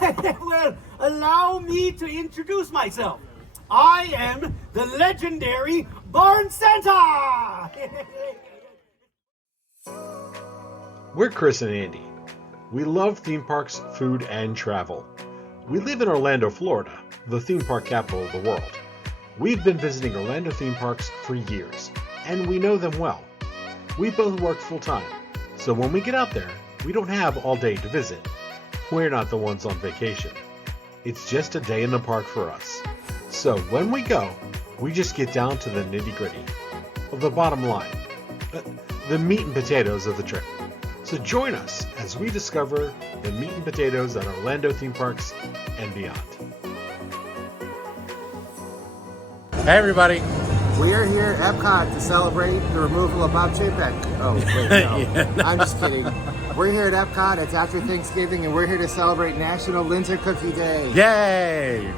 Well, allow me to introduce myself. I am the legendary Barn Santa! We're Chris and Andy. We love theme parks, food, and travel. We live in Orlando, Florida, the theme park capital of the world. We've been visiting Orlando theme parks for years, and we know them well. We both work full-time, so when we get out there, we don't have all day to visit. We're not the ones on vacation. It's just a day in the park for us. So when we go, we just get down to the nitty-gritty, of the bottom line, the meat and potatoes of the trip. So join us as we discover the meat and potatoes at Orlando theme parks and beyond. Hey everybody! We are here at Epcot to celebrate the removal of Bob Chapek. Oh, wait, no. Yeah. I'm just kidding. We're here at Epcot. It's after Thanksgiving, and we're here to celebrate National Linzer Cookie Day. Yay!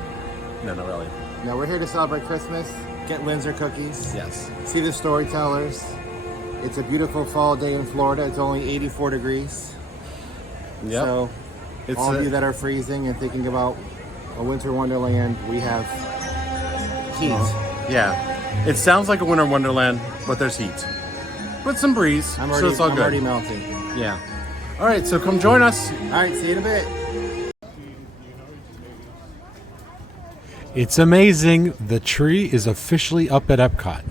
No, not really. No, we're here to celebrate Christmas, get Linzer cookies, Yes. see the storytellers. It's a beautiful fall day in Florida. It's only 84 degrees. Yep. So, all of you that are freezing and thinking about a winter wonderland, we have heat. Yeah. It sounds like a winter wonderland, but there's heat. With some breeze, so it's all I'm good. already melting. Yeah. All right, so come join us. All right, see you in a bit. It's amazing. The tree is officially up at Epcot.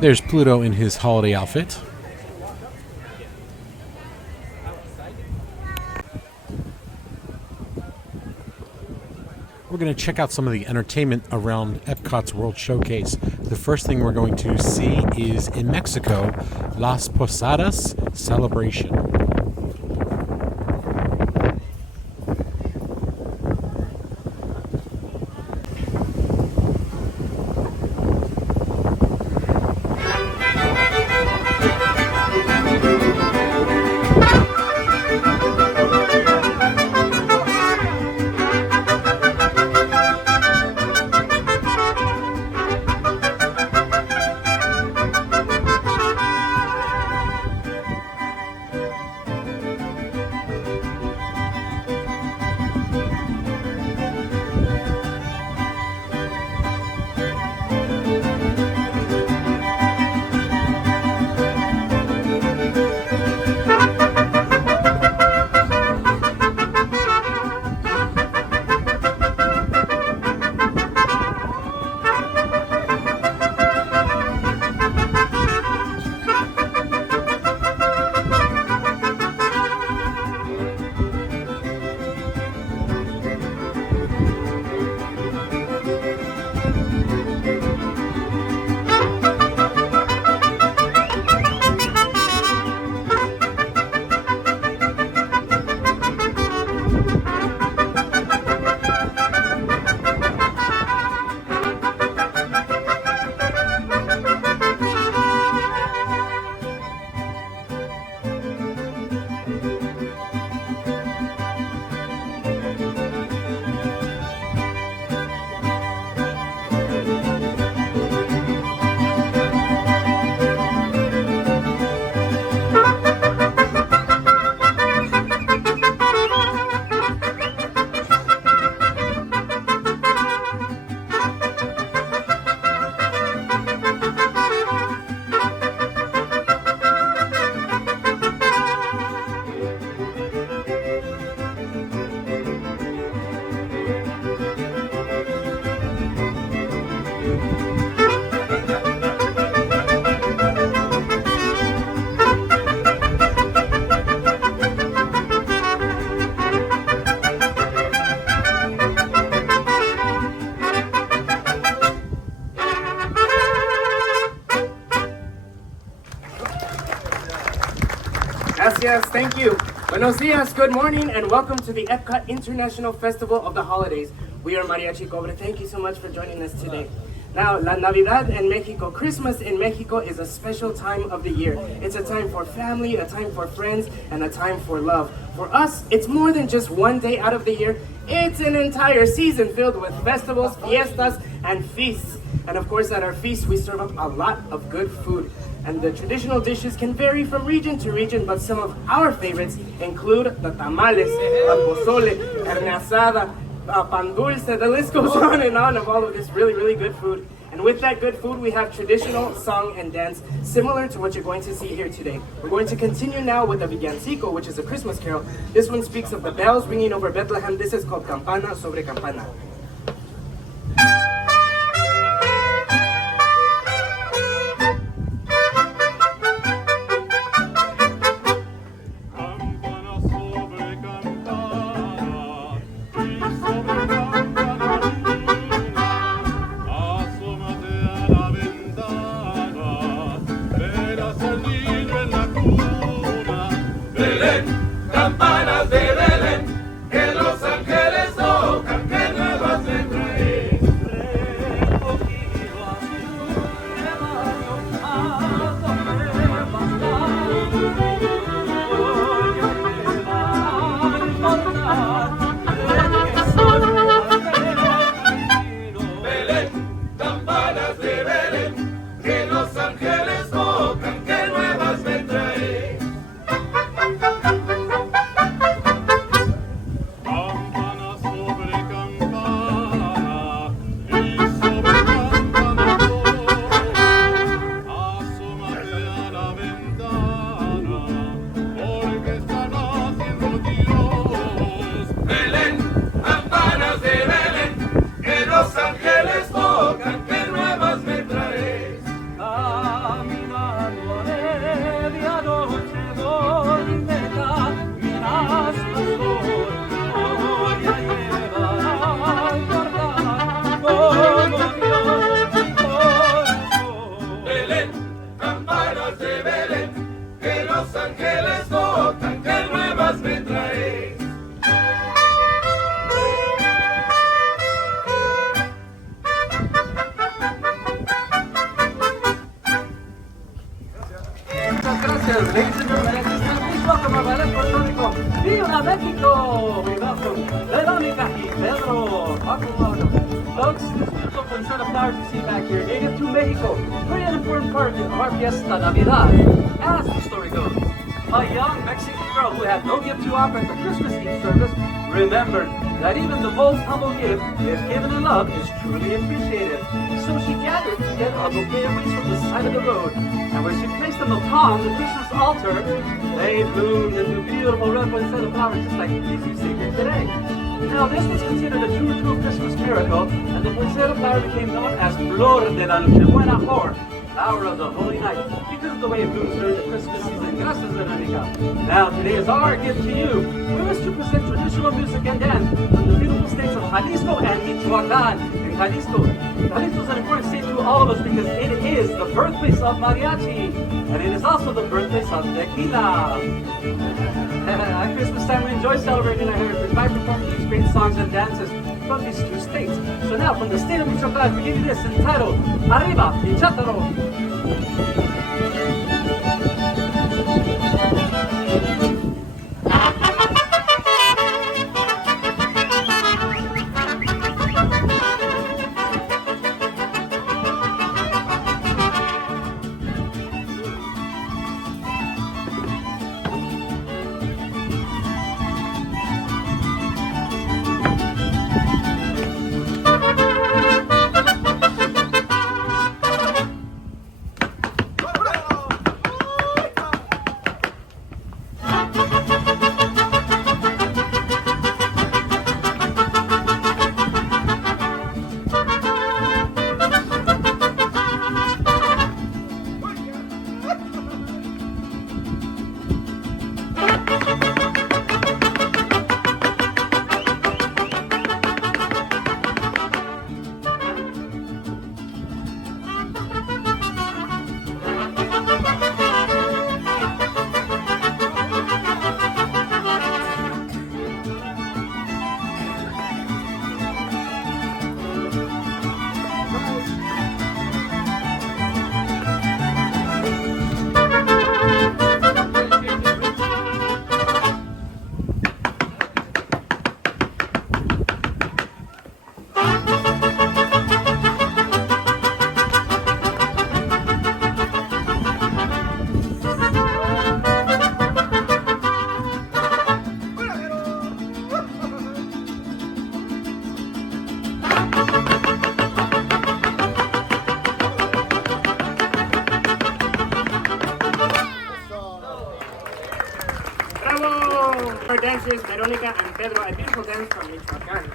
There's Pluto in his holiday outfit. We're going to check out some of the entertainment around Epcot's World Showcase. The first thing we're going to see is in Mexico, Las Posadas celebration. Gracias, thank you. Buenos dias, good morning, and welcome to the Epcot International Festival of the Holidays. We are Mariachi Cobre. Thank you so much for joining us today. Now, La Navidad in Mexico, Christmas in Mexico is a special time of the year. It's a time for family, a time for friends, and a time for love. For us, it's more than just one day out of the year. It's an entire season filled with festivals, fiestas, and feasts. And of course, at our feasts, we serve up a lot of good food. And the traditional dishes can vary from region to region, but some of our favorites include the tamales, the pozole, carne asada, pan dulce, the list goes on and on of all of this really, really good food. And with that good food, we have traditional song and dance, similar to what you're going to see here today. We're going to continue now with the villancico, which is a Christmas carol. This one speaks of the bells ringing over Bethlehem. This is called Campana sobre Campana. Viva Mexico! We welcome Veronica y Pedro. Folks, this beautiful set of flowers you see back here, native to Mexico, play an important part of our fiesta Navidad. As the story goes, a young Mexican girl who had no gift to offer at the Christmas Eve service remembered that even the most humble gift, if given in love, is truly appreciated. So she gathered together a bouquet of wreaths from the side of the road, and when she placed them upon the Christmas altar, they bloomed into beautiful red poinsettia of flowers just like these you see here today. Now, this was considered a true Christmas miracle, and the poinsettia flower became known as Flor de la Nochebuena, or Flower of the Holy Night, because of the way it blooms during the Christmas season. Gracias, Veronica. Now, today is our gift to you. We wish to present traditional music and dance from the beautiful states of Jalisco and Michoacan. In Jalisco is an important state to all of us because it is the birthplace of mariachi, and it is also the birthplace of tequila. At Christmas time, we enjoy celebrating our heritage by performing these great songs and dances from these two states. So now, from the state of Michoacan, we give you this entitled Arriba, Pichataro. dancers, Veronica and Pedro, a beautiful dance from Michoacan.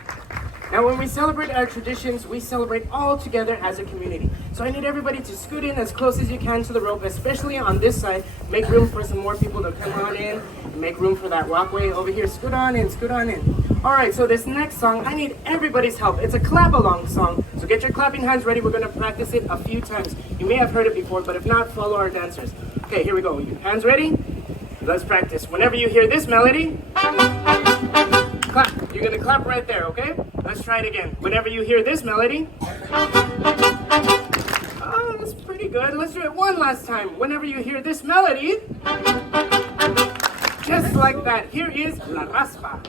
Now, when we celebrate our traditions, we celebrate all together as a community. So I need everybody to scoot in as close as you can to the rope, especially on this side. Make room for some more people to come on in, and make room for that walkway over here. Scoot on in, scoot on in. All right, so this next song, I need everybody's help. It's a clap-along song, so get your clapping hands ready. We're gonna practice it a few times. You may have heard it before, but if not, follow our dancers. Okay, here we go. Hands ready? Let's practice. Whenever you hear this melody, clap. You're gonna clap right there, okay? Let's try it again. Whenever you hear this melody, oh, that's pretty good. Let's do it one last time. Whenever you hear this melody, just like that. Here is La Raspa.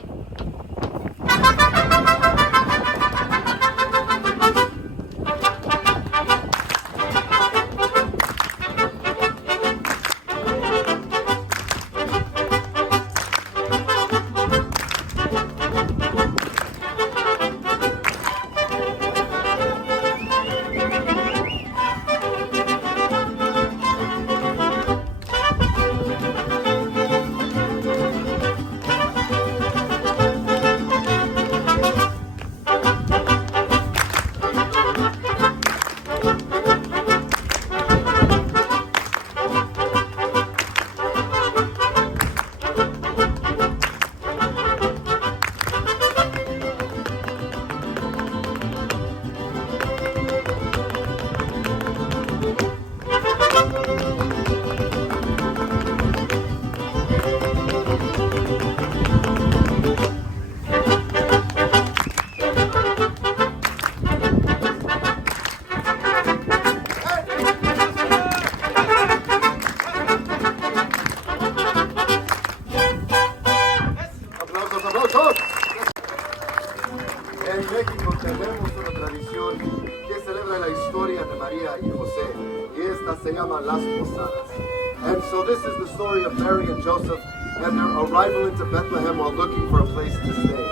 En México tenemos una tradición que celebra la historia de María y José, y esta se llama Las Posadas. And so this is the story of Mary and Joseph and their arrival into Bethlehem while looking for a place to stay.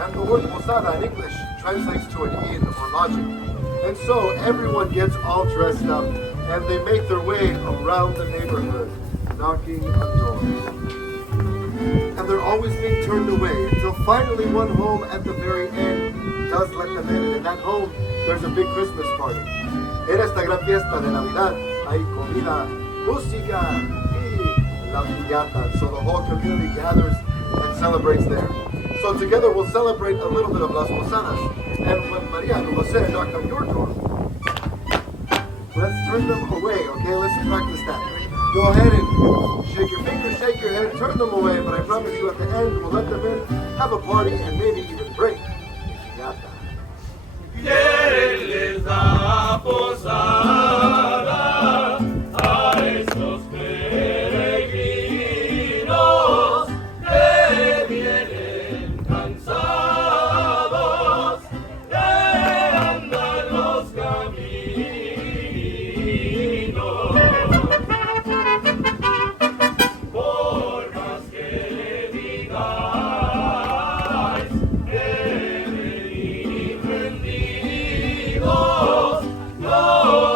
And the word posada in English translates to an inn or lodging. And so everyone gets all dressed up and they make their way around the neighborhood, knocking on doors. And they're always being turned away until finally one home at the very end does let them in. And in that home, there's a big Christmas party. En esta gran fiesta de Navidad hay comida, música y la piñata. So the whole community gathers and celebrates there. So together we'll celebrate a little bit of Las Posadas. And when Maria and Jose knock on your door, let's turn them away, okay? Let's practice that. Go ahead and shake your fingers, shake your head, turn them away, but I promise you at the end we'll let them in, have a party, and maybe even break. Llévenles la posada a estos peregrinos que vienen cansados de andar los caminos. Por más que digáis que venir rendidos, no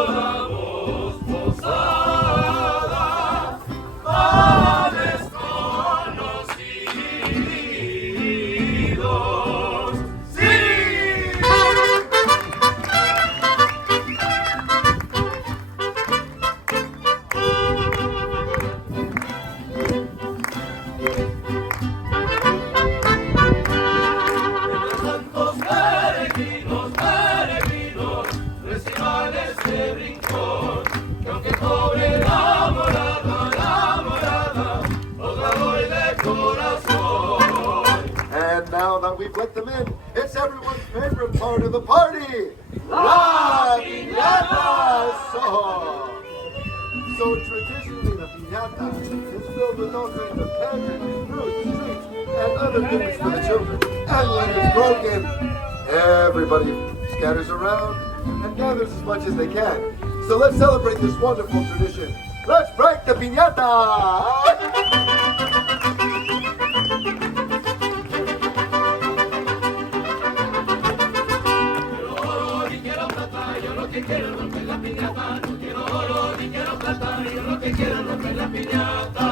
damos posada a desconocidos. ¡Sí! Entre tantos peregrinos, peregrinos, reciban este rincón, que aunque cobre la morada, os la doy de corazón. And now that we've let them in, it's everyone's favorite part of the party. La piñata! So traditionally the piñata is filled with all kinds of candy, fruit, treats, and other things for the children. And when it's broken, everybody scatters around and gathers as much as they can. So let's celebrate this wonderful tradition. Let's break the piñata! Quiero oro, ni quiero plata, yo lo que quiero es romper la piñata. No quiero oro, ni quiero plata, yo lo que quiero es romper la piñata.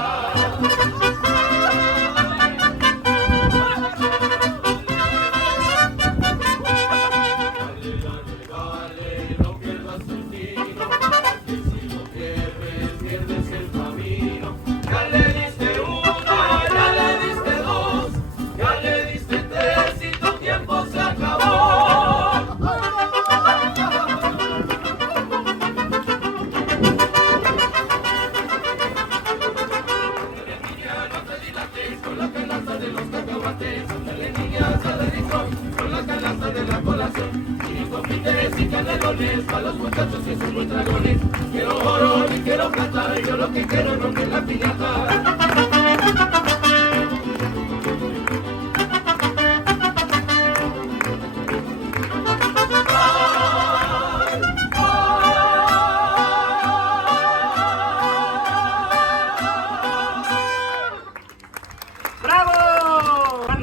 los dragones. Quiero oro y quiero plata, yo lo que quiero es romper la piñata.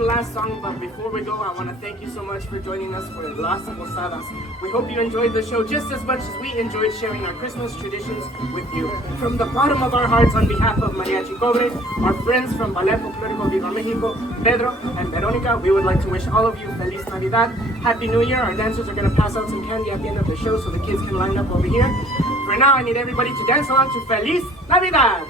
Last song, but before we go, I want to thank you so much for joining us for Las Posadas. We hope you enjoyed the show just as much as we enjoyed sharing our Christmas traditions with you. From the bottom of our hearts, on behalf of Mariachi Cobre, our friends from Ballet Folklorico Viva Mexico, Pedro and Veronica, we would like to wish all of you Feliz Navidad, Happy New Year. Our dancers are going to pass out some candy at the end of the show so the kids can line up over here. For now, I need everybody to dance along to Feliz Navidad!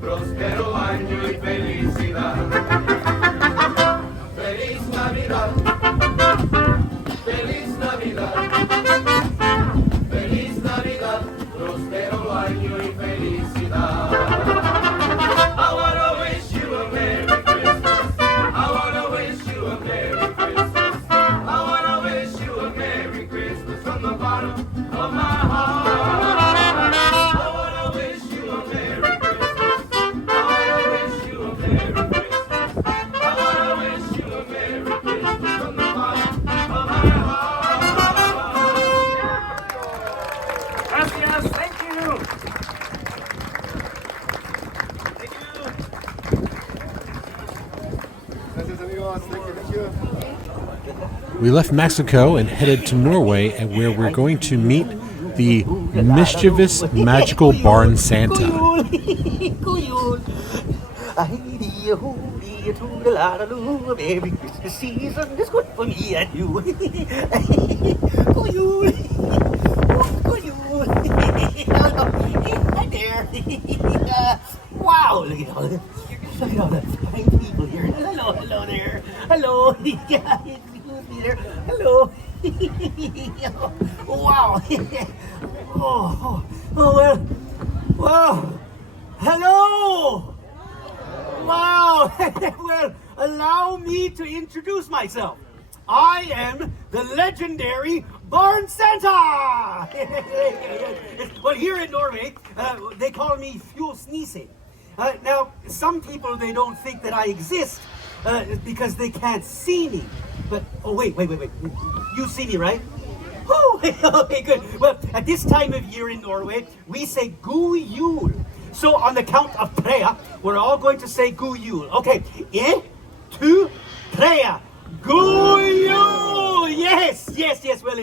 Próspero año y felicidad. Feliz Navidad. Feliz Navidad. Feliz Navidad. Próspero año y felicidad. I wanna wish you a Merry Christmas. I wanna wish you a Merry Christmas. I wanna wish you a Merry Christmas from the bottom of my heart. We left Mexico and headed to Norway, and where we're going to meet the mischievous magical barn Santa. Merry Christmas season is good for me and you. Hi there. Wow, look at all the fine people here. Hello there. Hello. Yeah, excuse me there. Hello. Wow. Well. Hello. Wow. Well, allow me to introduce myself. I am the legendary Barn Santa! Well, here in Norway, they call me Fjolsnise. Now, some people, they don't think that I exist because they can't see me. But, oh, wait. You see me, right? Oh, okay, good. Well, at this time of year in Norway, we say God Jul. So on the count of tre, we're all going to say God Jul. Okay, 1, 2, 3. God Jul! Yes. Well,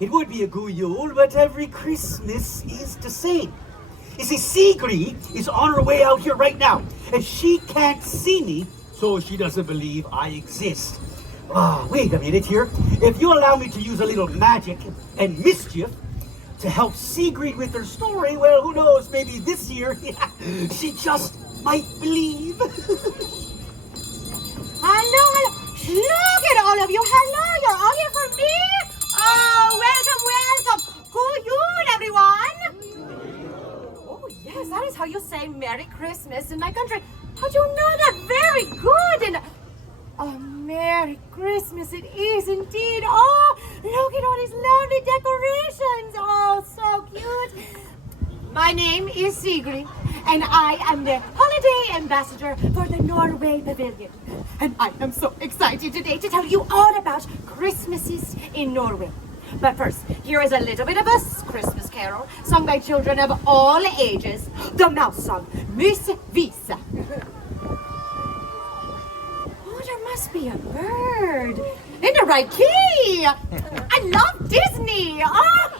it would be a God Jul, but every Christmas is the same. You see, Sigrid is on her way out here right now, and she can't see me, so she doesn't believe I exist. Wait a minute here. If you allow me to use a little magic and mischief to help Sigrid with her story, well, who knows, maybe this year she just might believe. Hello. Look at all of you. Hello, you're all here for me? Oh, welcome. God Jul, everyone. Oh, yes, that is how you say Merry Christmas in my country. How'd you know that? Very good. And oh, Merry Christmas it is indeed. Oh, look at all these lovely decorations. Oh, so cute. My name is Sigrid, and I am the holiday ambassador for the Norway Pavilion. And I am so excited today to tell you all about Christmases in Norway. But first, here is a little bit of a Christmas carol sung by children of all ages, the mouse song, Miss Visa. Oh, there must be a bird in the right key. I love Disney. Oh.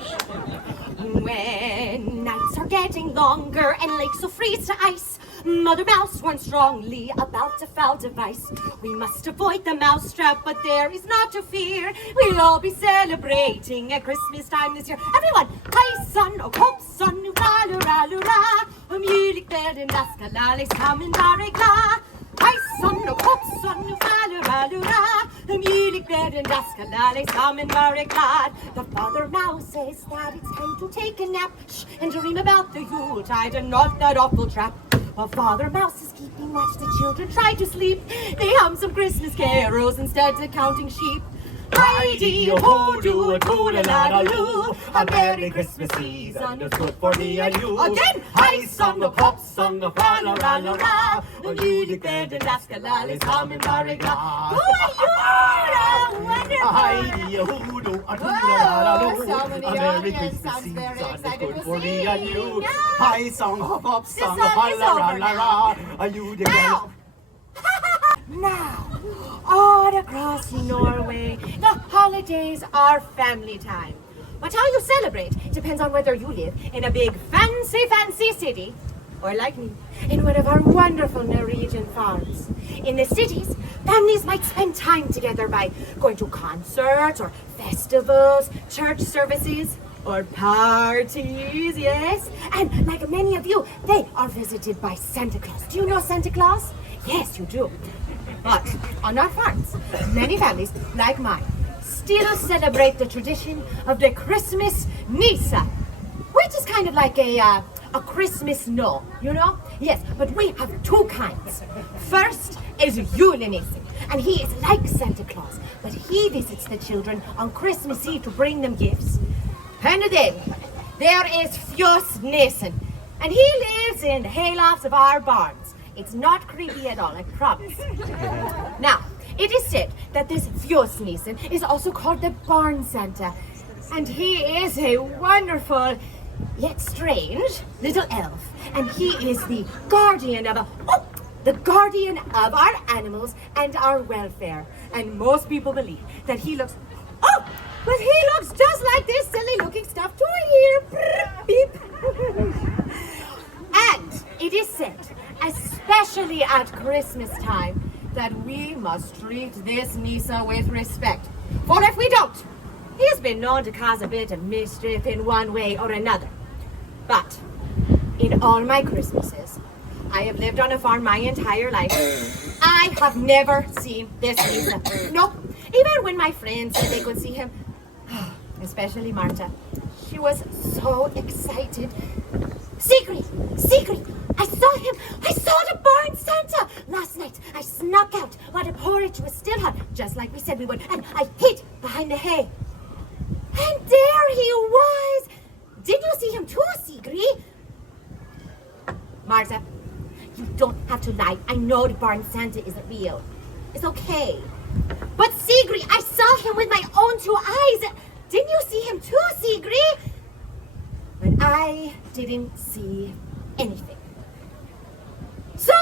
When nights are getting longer and lakes so freeze to ice, Mother Mouse warned strongly about a foul device. We must avoid the mousetrap, but there is not to fear. We'll all be celebrating at Christmas time this year. Everyone, hej son och hoppsan, nu ra-lu-ra-lu-ra. Om julekvällen ska allesammans vara glad. Hej son och hoppsan, nu ra-lu-ra-lu-ra. Om julekvällen ska allesammans vara glad. The Father Mouse says that it's time to take a nap. Shh, and dream about the Yuletide and not that awful trap. While Father Mouse is keeping watch, the children try to sleep. They hum some Christmas carols instead of counting sheep. Hi-dee-ho, do a toodle-la-da-loo. A Merry Christmas season is good for me and you. Again! Hi, song of pop, song of ra-la-ra-la-ra. Och julekvällen ska allesammans vara glad. God jul! Wonderful! Hi-dee-ho, do a toodle-la-da-loo. so many A Merry audience Christmas sounds very season is excited good to for me see. and you. Yeah. Hi, song of pop, song of song is over ra-la-ra-la-ra. A julekvällen... Now! Now, all across Norway, the holidays are family time. But how you celebrate depends on whether you live in a big fancy city, or like me, in one of our wonderful Norwegian farms. In the cities, families might spend time together by going to concerts or festivals, church services, or parties, yes. And like many of you, they are visited by Santa Claus. Do you know Santa Claus? Yes, you do. But on our farms, many families, like mine, still celebrate the tradition of the Christmas Nisa, which is kind of like a Christmas snow, you know? Yes, but we have two kinds. First is Julenisse, and he is like Santa Claus, but he visits the children on Christmas Eve to bring them gifts. And then there is Fjosnissen, and he lives in the haylofts of our barns. It's not creepy at all, I promise. Now, it is said that this Fjosnissen is also called the Barn Santa, and he is a wonderful, yet strange, little elf. And he is the guardian of our animals and our welfare. And most people believe that he looks, but he looks just like this silly-looking stuffed toy here. Beep. And it is said, especially at Christmas time, that we must treat this Nisa with respect. For if we don't, he's been known to cause a bit of mischief in one way or another. But in all my Christmases, I have lived on a farm my entire life. I have never seen this Nisa. Nope. Even when my friends said they could see him, especially Marta, she was so excited. Sigrid! I saw the Barn Santa! Last night, I snuck out while the porridge was still hot, just like we said we would, and I hid behind the hay. And there he was! Did you see him too, Sigrid? Marta, you don't have to lie. I know the Barn Santa isn't real. It's okay. But Sigrid, I saw him with my own two eyes! Didn't you see him too, Sigrid? But I didn't see anything. So,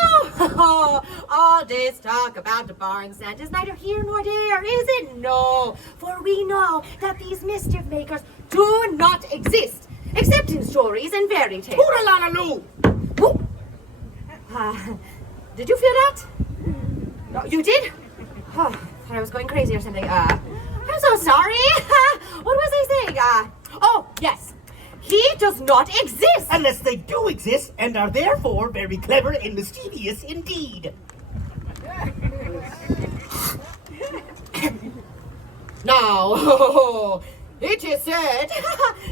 all this talk about the Barn Santa is neither here nor there, is it? No, for we know that these mischief makers do not exist, except in stories and fairy tales. Toodle-la-la-loo! Did you feel that? No, you did? Oh, thought I was going crazy or something. I'm so sorry. What was I saying? Oh, yes. He does not exist! Unless they do exist and are therefore very clever and mischievous indeed. Now, it is said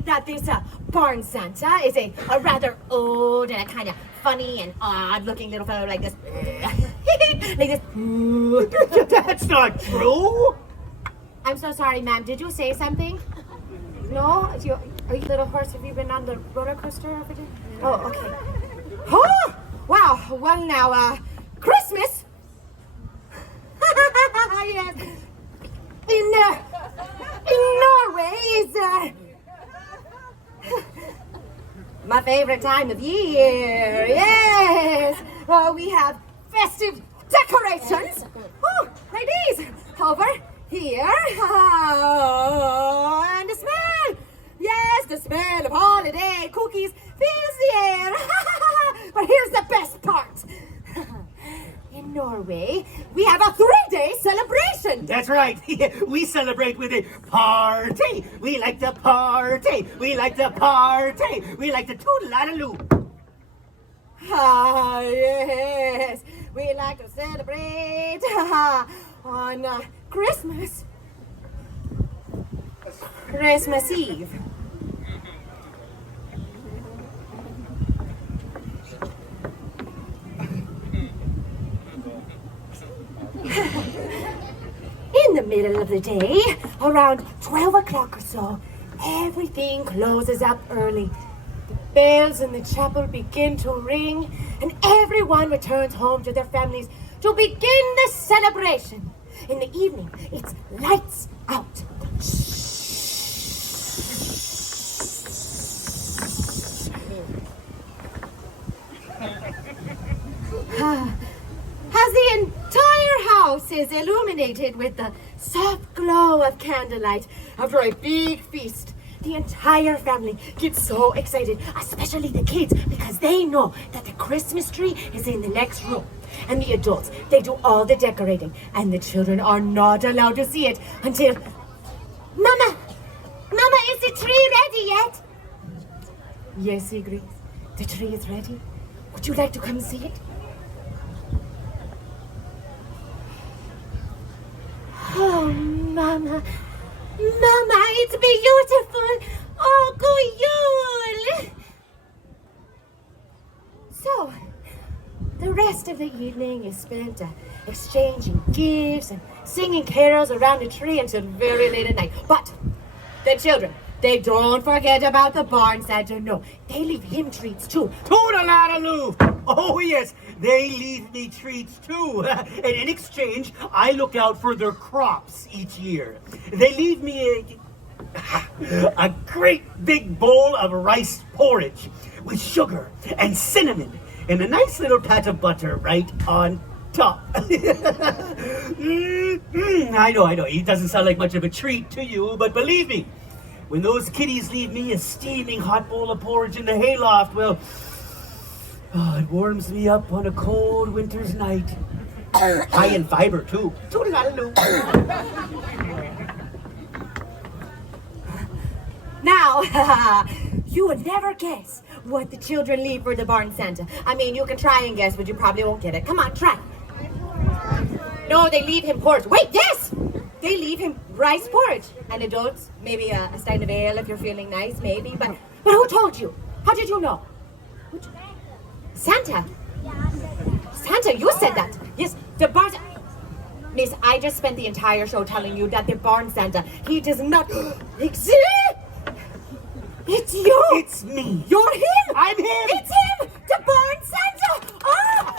that this Barn Santa is a rather old and a kind of funny and odd-looking little fellow like this. Like this. That's not true! I'm so sorry, ma'am. Did you say something? No? Are you little horse? Have you been on the roller coaster over there? Oh, okay. Oh, wow. Well, now, Christmas. Yes. In Norway is my favorite time of year. Yes. We have festive decorations. Oh, like these over here. And the smell. Yeah, yes, the smell of holiday cookies fills the air. But here's the best part. In Norway, we have a 3-day celebration. That's right. We celebrate with a party. We like to party. We like to party. We like to toodle-a-loo. Ah, yes. We like to celebrate on Christmas Eve. In the middle of the day, around 12 o'clock or so, everything closes up early. The bells in the chapel begin to ring, and everyone returns home to their families to begin the celebration. In the evening, it's lights out. As the entire house is illuminated with the soft glow of candlelight after a big feast, the entire family gets so excited, especially the kids, because they know that the Christmas tree is in the next room. And the adults, they do all the decorating, and the children are not allowed to see it until... Mama, is the tree ready yet? Yes, Sigrid, the tree is ready. Would you like to come see it? Oh, Mama, it's beautiful. Oh, Guyul. So, the rest of the evening is spent exchanging gifts and singing carols around the tree until very late at night. But the children, they don't forget about the barn Santa. No, they leave him treats too. Toodle-a-loo. Oh, yes, they leave me treats too. And in exchange, I look out for their crops each year. They leave me a great big bowl of rice porridge with sugar and cinnamon and a nice little pat of butter right on top. I know. It doesn't sound like much of a treat to you, but believe me, when those kiddies leave me a steaming hot bowl of porridge in the hayloft, well, it warms me up on a cold winter's night. High in fiber, too. Toodle-a-loo. Now, you would never guess what the children leave for the barn Santa. I mean, you can try and guess, but you probably won't get it. Come on, try. No, they leave him porridge. Wait, yes! They leave him rice porridge. And adults, maybe a stein of ale if you're feeling nice, maybe. But who told you? How did you know? Santa? Santa, you said that. Yes, the barn... Miss, I just spent the entire show telling you that the barn Santa, he does not exist. It's you. It's me. You're him. I'm him. It's him, the barn Santa. Oh.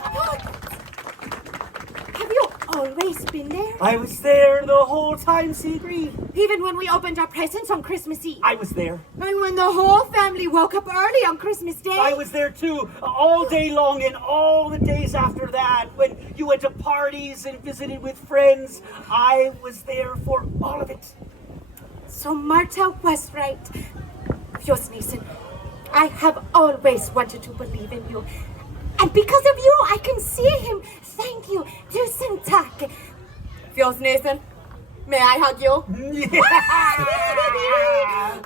Have you always been there? I was there the whole time, Sigrid. Even when we opened our presents on Christmas Eve? I was there. And when the whole family woke up early on Christmas Day? I was there too, all day long and all the days after that. When you went to parties and visited with friends, I was there for all of it. So Marta was right. Fjósnisen, I have always wanted to believe in you. And because of you, I can see him. Thank you. Tusen tack. Fjósnisen, may I hug you? Yeah.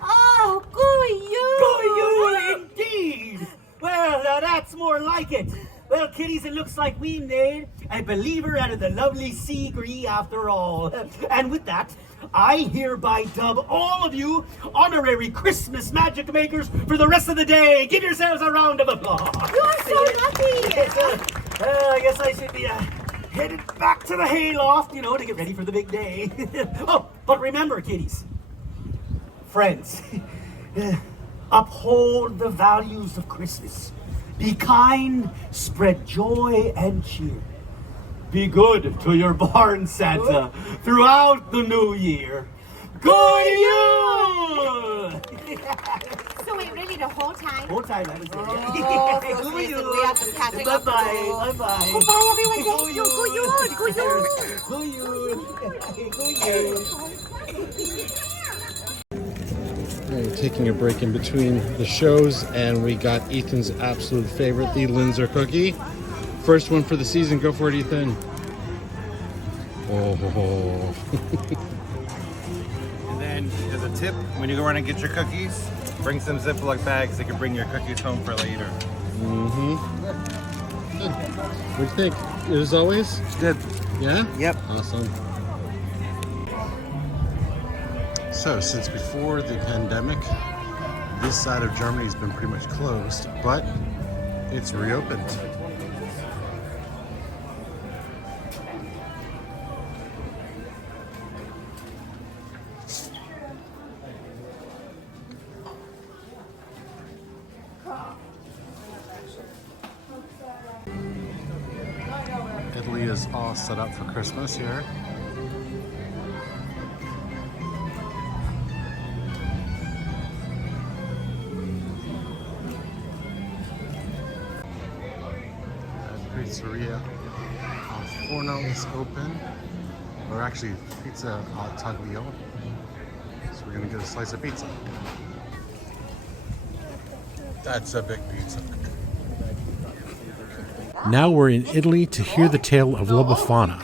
Oh, Guyul, indeed. Well, now that's more like it. Well, kiddies, it looks like we made a believer out of the lovely Sigrid after all. And with that, I hereby dub all of you honorary Christmas magic makers for the rest of the day. Give yourselves a round of applause. You're so lucky. I guess I should be headed back to the hayloft, to get ready for the big day. Oh, but remember, kiddies, friends, uphold the values of Christmas. Be kind, spread joy and cheer. Be good to your barn Santa throughout the new year. Guyul! So wait, really the whole time? Whole time I was there. Oh, Guyul! we have to catch up. Bye-bye. Goodbye, everyone. Thank you. Guyul! We're taking a break in between the shows, and we got Ethan's absolute favorite, the Linzer Cookie. First one for the season. Go for it, Ethan. Oh. And then, as a tip, when you go around and get your cookies, bring some Ziploc bags that can bring your cookies home for later. Mm-hmm. Good. What do you think? As always? Good. Yeah? Yep. Awesome. So, since before the pandemic, this side of Germany has been pretty much closed, but it's reopened. Italy is all set up for Christmas here. Pizzeria al Forno is open, or actually Pizza al Taglio. So we're gonna get a slice of pizza. That's a big pizza. Now we're in Italy to hear the tale of La Befana,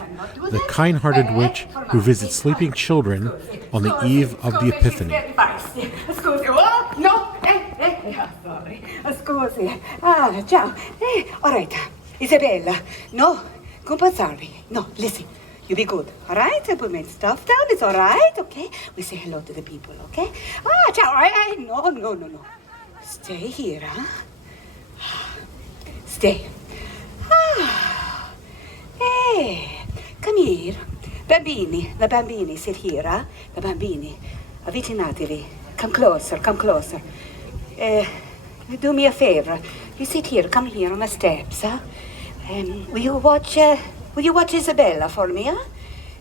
the kind-hearted witch who visits sleeping children on the eve of the Epiphany. Scusi, oh, no, sorry. Scusi. Ah, ciao. All right. Isabella, no, compensarmi. No, listen. You be good, all right? I put my stuff down. It's all right, okay? We say hello to the people, okay? Ah, ciao. No. Stay here, huh? Stay. Ah. Hey, come here. Bambini, the bambini, sit here, huh? The bambini. Avvicinatevi. Come closer. Do me a favor. You sit here, come here on the steps, huh? Will you watch Isabella for me, huh?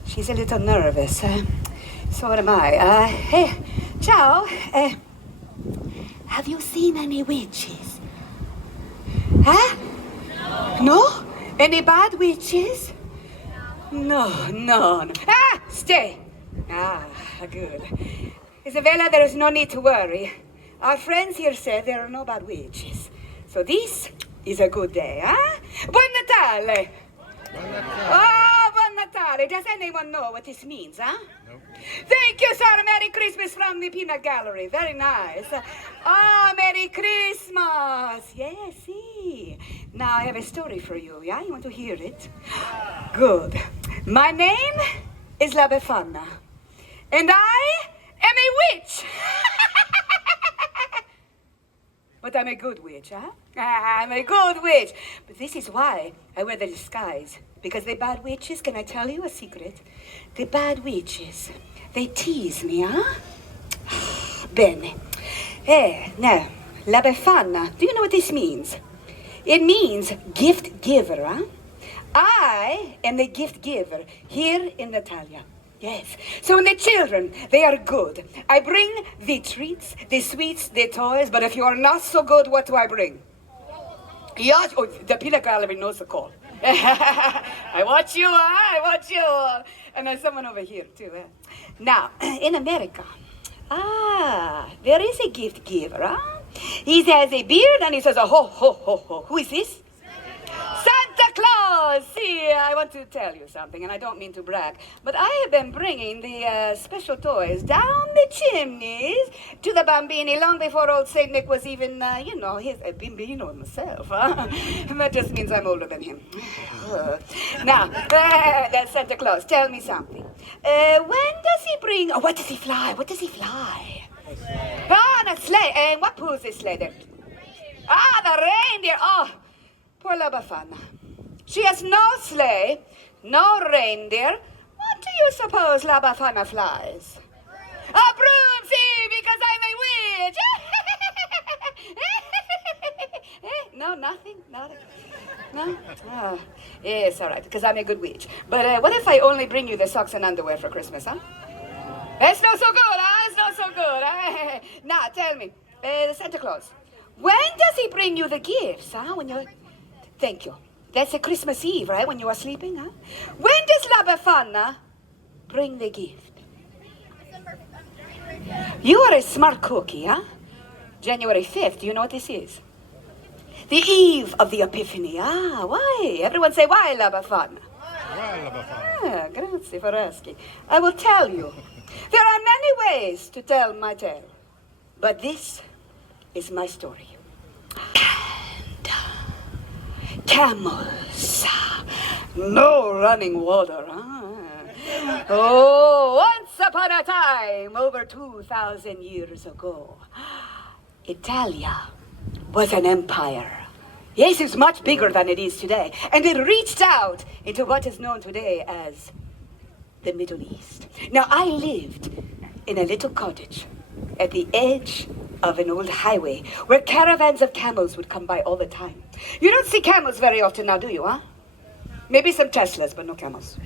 She's a little nervous. So am I. Hey, ciao. Have you seen any witches? Huh? No? Any bad witches? No. Ah, stay. Ah, good. Isabella, there is no need to worry. Our friends here said there are no bad witches. So this is a good day, huh? Buon Natale! Oh, Buon Natale! Does anyone know what this means, huh? Nope. Thank you, sir. Merry Christmas from the Peanut Gallery. Very nice. Oh, Merry Christmas! Yes, see. Now I have a story for you, yeah? You want to hear it? Good. My name is La Befana, and I am a witch. But I'm a good witch, huh? I'm a good witch. But this is why I wear the disguise. Because the bad witches, can I tell you a secret? The bad witches, they tease me, huh? Bene. Now, La Befana, do you know what this means? It means gift giver, huh? I am the gift giver here in Italia. Yes. So when the children, they are good. I bring the treats, the sweets, the toys, but if you are not so good, what do I bring? Yes, oh, the Peanut Gallery knows the call. I watch you, huh? I watch you. And there's someone over here, too. Now, in America, there is a gift giver, huh? He has a beard and he says, ho, ho, ho, ho. Who is this? Santa Claus! See, I want to tell you something, and I don't mean to brag, but I have been bringing the special toys down the chimneys to the bambini long before old Saint Nick was even, he's a bambino himself. Huh? That just means I'm older than him. Now, that's Santa Claus. Tell me something. When does he bring... Oh, what does he fly? What does he fly? On a sleigh. And what pulls this sleigh there? The reindeer. Oh, poor La Befana. She has no sleigh, no reindeer. What do you suppose La Befana flies? A broom, see, because I'm a witch. No, nothing? No? Oh, yes, all right, because I'm a good witch. But what if I only bring you the socks and underwear for Christmas, huh? It's not so good, huh? It's not so good. Now, tell me, Santa Claus, when does he bring you the gifts, huh? When you're... Thank you. That's a Christmas Eve, right? When you are sleeping, huh? When does La Befana bring the gift? You are a smart cookie, huh? January 5th, do you know what this is? The eve of the Epiphany. Ah, why? Everyone say, why, La Befana? Why, La Befana? Ah, grazie for asking. I will tell you. There are many ways to tell my tale, but this is my story. And camels, no running water, huh? Oh, once upon a time, over 2,000 years ago, Italia was an empire. Yes, it's much bigger than it is today. And it reached out into what is known today as the Middle East. Now, I lived in a little cottage at the edge of an old highway where caravans of camels would come by all the time. You don't see camels very often now, do you, huh? Maybe some Teslas, but no camels.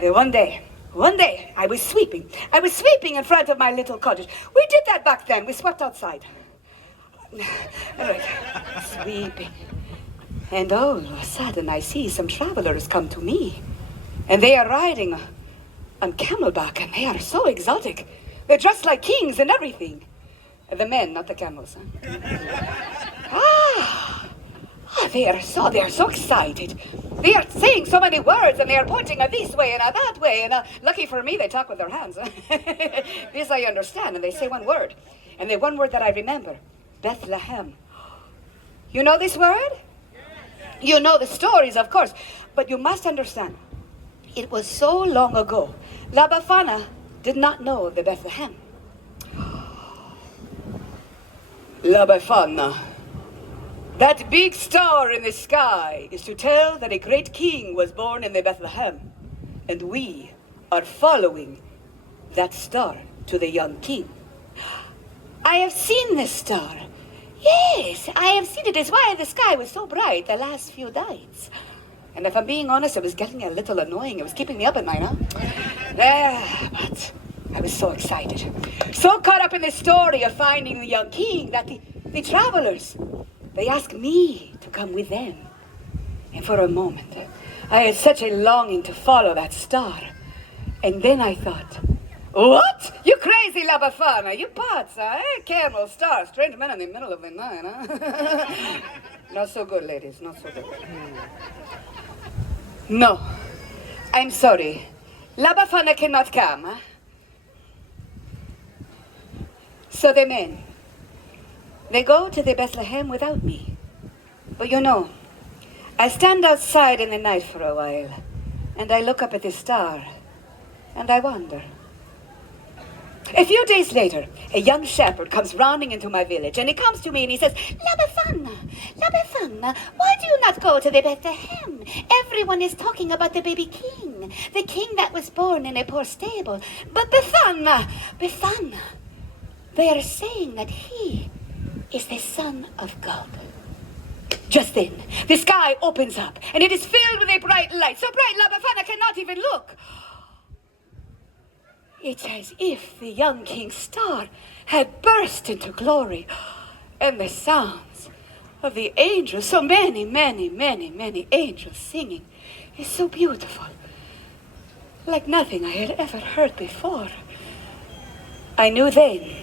One day, I was sweeping. In front of my little cottage. We did that back then. We swept outside. Anyway, sweeping. And all of a sudden, I see some travelers come to me. And they are riding on camelback, and they are so exotic. They're dressed like kings and everything. The men, not the camels. Huh? They are so excited. They are saying so many words, and they are pointing this way and that way. And lucky for me, they talk with their hands. This I understand, and they say one word. And the one word that I remember, Bethlehem. You know this word? You know the stories, of course. But you must understand, it was so long ago. La Befana did not know the Bethlehem. La Befana. That big star in the sky is to tell that a great king was born in the Bethlehem. And we are following that star to the young king. I have seen this star. Yes, I have seen it. It's why the sky was so bright the last few nights. And if I'm being honest, it was getting a little annoying. It was keeping me up at night, huh? But I was so excited. So caught up in the story of finding the young king that the travelers, they asked me to come with them. And for a moment, I had such a longing to follow that star. And then I thought, what? You crazy La Befana, you pots, huh? Camel, star, strange men in the middle of the night, huh? Not so good, ladies, not so good. No, I'm sorry. La Befana cannot come, huh? So the men, they go to the Bethlehem without me. But you know, I stand outside in the night for a while, and I look up at the star, and I wonder. A few days later, a young shepherd comes rounding into my village, and he comes to me and he says, La Befana, why do you not go to the Bethlehem? Everyone is talking about the baby king, the king that was born in a poor stable. But Befana, they are saying that he is the Son of God. Just then, the sky opens up, and it is filled with a bright light, so bright La Befana cannot even look. It's as if the young king's star had burst into glory, and the sounds of the angels, so many angels singing, is so beautiful, like nothing I had ever heard before. I knew then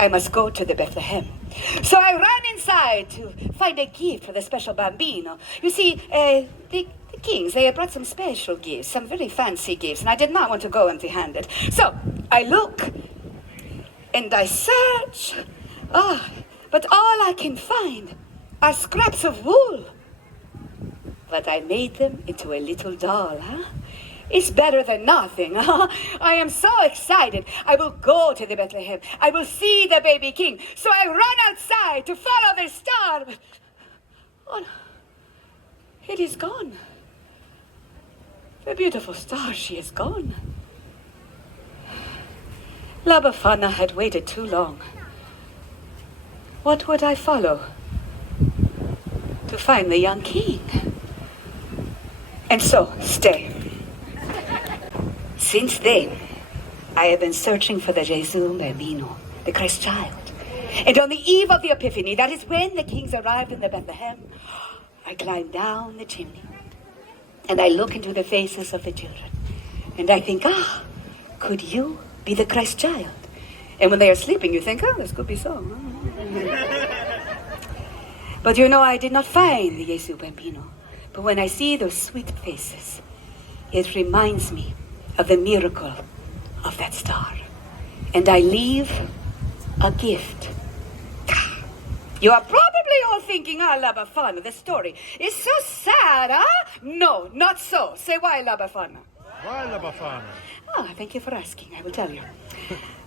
I must go to the Bethlehem. So I ran inside to find a gift for the special bambino. You see, the kings, they had brought some special gifts, some very fancy gifts, and I did not want to go empty-handed. So I look and I search, but all I can find are scraps of wool. But I made them into a little doll, huh? It's better than nothing. I am so excited. I will go to the Bethlehem. I will see the baby king. So I run outside to follow the star. But, oh, it is gone. The beautiful star, she is gone. La Befana had waited too long. What would I follow? To find the young king. And so, stay. Since then, I have been searching for the Gesù Bambino, the Christ child. And on the eve of the Epiphany, that is when the kings arrived in the Bethlehem, I climb down the chimney and I look into the faces of the children. And I think, could you be the Christ child. And when they are sleeping, you think, oh, this could be so. But you know, I did not find the Jesu Bambino. But when I see those sweet faces, it reminds me of the miracle of that star. And I leave a gift. You are probably all thinking, La Befana, the story is so sad, huh? No, not so. Say why, La Befana? Why La Befana? Oh, thank you for asking. I will tell you.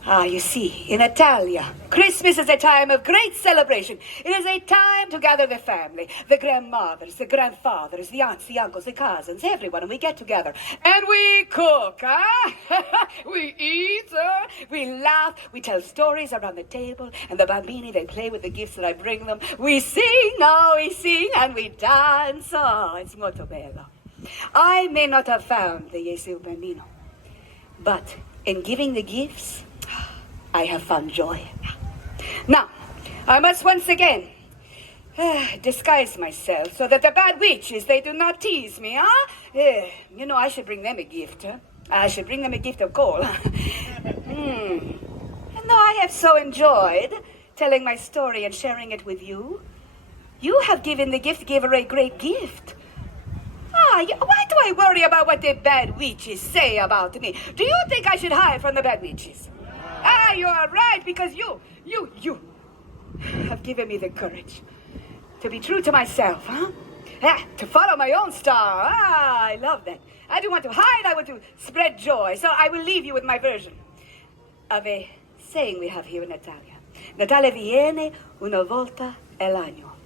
You see, in Italia, Christmas is a time of great celebration. It is a time to gather the family, the grandmothers, the grandfathers, the aunts, the uncles, the cousins, everyone, and we get together. And we cook, huh? We eat, we laugh, we tell stories around the table, and the bambini, they play with the gifts that I bring them. We sing, and we dance. Oh, it's molto bello. I may not have found the Jesu Bambino, but in giving the gifts, I have found joy. Now, I must once again disguise myself so that the bad witches, they do not tease me, huh? You know, I should bring them a gift, huh? I should bring them a gift of coal. And though I have so enjoyed telling my story and sharing it with you, you have given the gift giver a great gift. Why do I worry about what the bad witches say about me? Do you think I should hide from the bad witches? You are right, because you have given me the courage to be true to myself, huh? To follow my own star. I love that. I don't want to hide, I want to spread joy. So I will leave you with my version of a saying we have here in Italia. Natale viene una volta all'anno.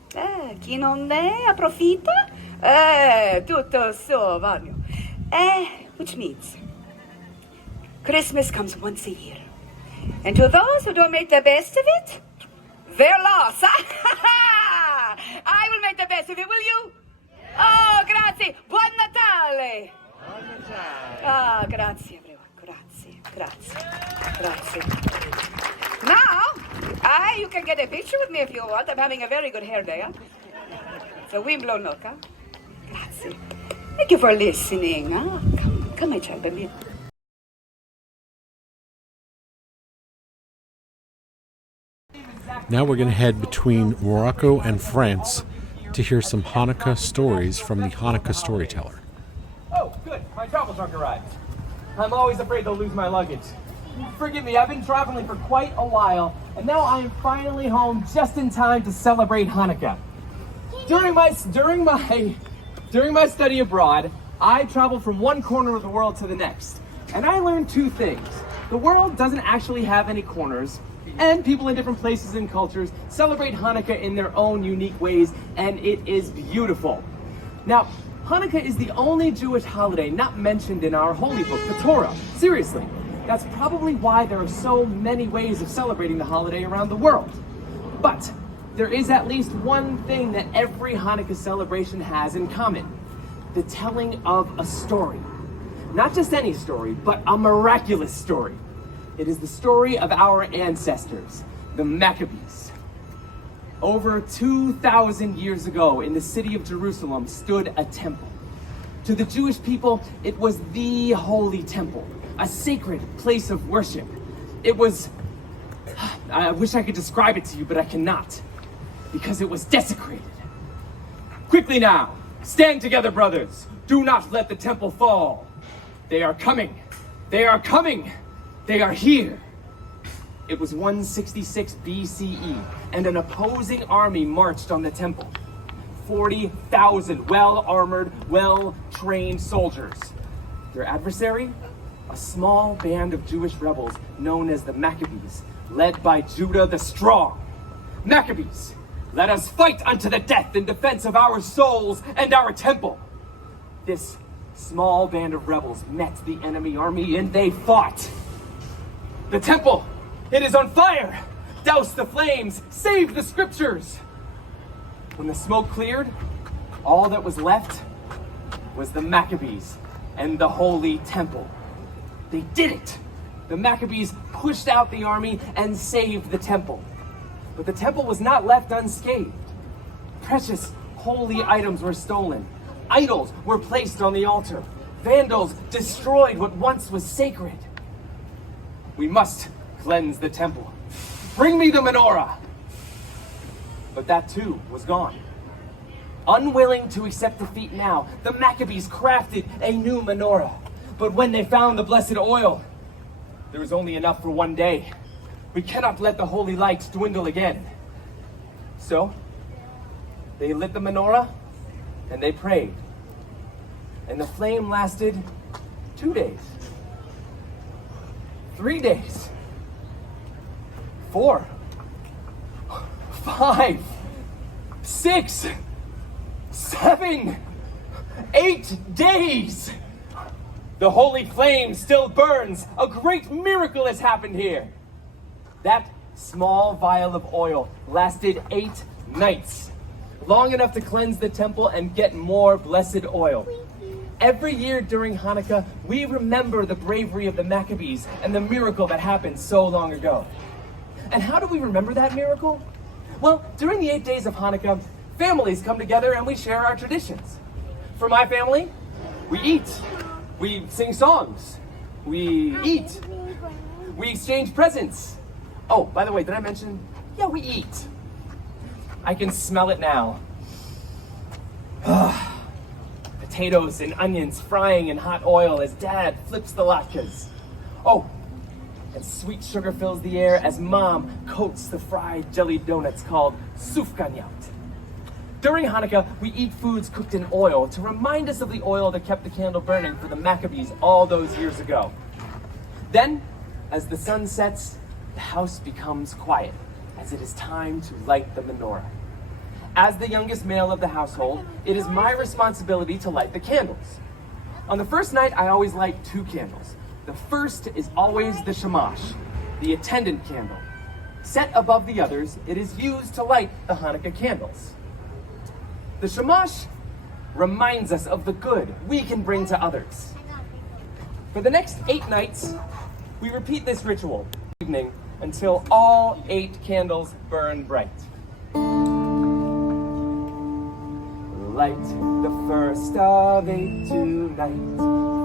Chi non ne approfitta, tutto suo vanno. Which means Christmas comes once a year. And to those who don't make the best of it, they're lost. I will make the best of it, will you? Oh, grazie. Buon Natale. Buon Natale. Grazie, everyone. Grazie. Now, you can get a picture with me if you want. I'm having a very good hair day, huh? So we blow look, huh? Grazie. Thank you for listening, huh? Come, my child, baby. Now we're going to head between Morocco and France to hear some Hannukah stories from the Hannukah Storyteller. Oh, good. My travel trunk arrived. I'm always afraid they'll lose my luggage. Forgive me, I've been traveling for quite a while, and now I am finally home just in time to celebrate Hanukkah. During my study abroad, I traveled from one corner of the world to the next, and I learned two things. The world doesn't actually have any corners, and people in different places and cultures celebrate Hanukkah in their own unique ways, and it is beautiful. Now, Hanukkah is the only Jewish holiday not mentioned in our holy book, the Torah. Seriously, that's probably why there are so many ways of celebrating the holiday around the world. But there is at least one thing that every Hanukkah celebration has in common: the telling of a story. Not just any story, but a miraculous story. It is the story of our ancestors, the Maccabees. Over 2,000 years ago, in the city of Jerusalem stood a temple. To the Jewish people, it was the holy temple, a sacred place of worship. It was, I wish I could describe it to you, but I cannot, because it was desecrated. Quickly now, stand together, brothers. Do not let the temple fall. They are coming. They are coming. They are here. It was 166 BCE, and an opposing army marched on the temple. 40,000 well-armored, well-trained soldiers. Their adversary? A small band of Jewish rebels known as the Maccabees, led by Judah the Strong. Maccabees, let us fight unto the death in defense of our souls and our temple. This small band of rebels met the enemy army, and they fought. The temple, it is on fire! Douse the flames! Save the scriptures! When the smoke cleared, all that was left was the Maccabees and the holy temple. They did it! The Maccabees pushed out the army and saved the temple. But the temple was not left unscathed. Precious holy items were stolen. Idols were placed on the altar. Vandals destroyed what once was sacred. we must cleanse the temple. Bring me the menorah. But that too was gone. Unwilling to accept defeat now, the Maccabees crafted a new menorah. But when they found the blessed oil, there was only enough for one day. We cannot let the holy light dwindle again. So, they lit the menorah and they prayed. And the flame lasted 2 days, 3 days, 4, 5, 6, 7, 8 days. The holy flame still burns. A great miracle has happened here. That small vial of oil lasted 8 nights, long enough to cleanse the temple and get more blessed oil. Every year during Hanukkah, we remember the bravery of the Maccabees and the miracle that happened so long ago. And how do we remember that miracle? Well, during the 8 days of Hanukkah, families come together and we share our traditions. For my family, we eat, we sing songs, we eat, we exchange presents. Oh, by the way, did I mention? Yeah, we eat. I can smell it now. Potatoes and onions frying in hot oil as Dad flips the latkes. Oh, and sweet sugar fills the air as Mom coats the fried jellied donuts called sufganiyot. During Hanukkah, we eat foods cooked in oil to remind us of the oil that kept the candle burning for the Maccabees all those years ago. Then, as the sun sets, the house becomes quiet, as it is time to light the menorah. As the youngest male of the household, it is my responsibility to light the candles. On the first night, I always light 2 candles. The first is always the shamash, the attendant candle. Set above the others, it is used to light the Hanukkah candles. The shamash reminds us of the good we can bring to others. For the next 8 nights, we repeat this ritual evening until all 8 candles burn bright. Light the first of 8 tonight,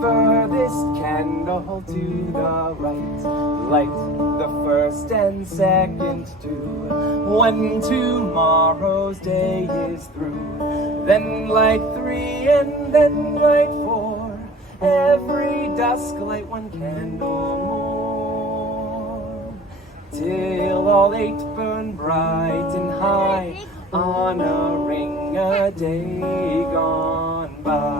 furthest candle to the right. Light the first and second too, when tomorrow's day is through. Then light 3 and then light 4, every dusk light 1 candle more, till all 8 burn bright and high, honoring a day gone by.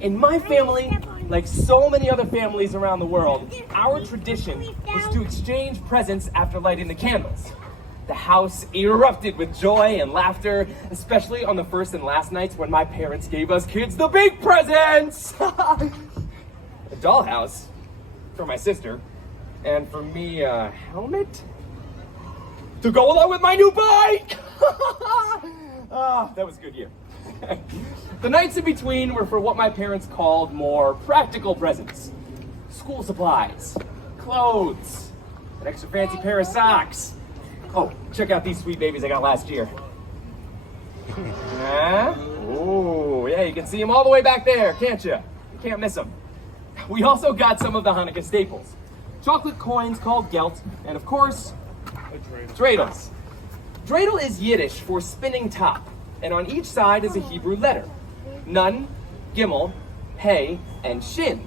In my family, like so many other families around the world, our tradition is to exchange presents after lighting the candles. The house erupted with joy and laughter, especially on the first and last nights when my parents gave us kids the big presents! A dollhouse for my sister, and for me, a helmet to go along with my new bike! That was a good year. The nights in between were for what my parents called more practical presents. School supplies, clothes, an extra fancy pair of socks. Oh, check out these sweet babies I got last year. Oh, yeah, you can see them all the way back there, can't you? You can't miss them. We also got some of the Hanukkah staples. Chocolate coins called gelt, and of course, dreidels. Dreidel is Yiddish for spinning top, and on each side is a Hebrew letter. Nun, Gimel, Hey, and Shin.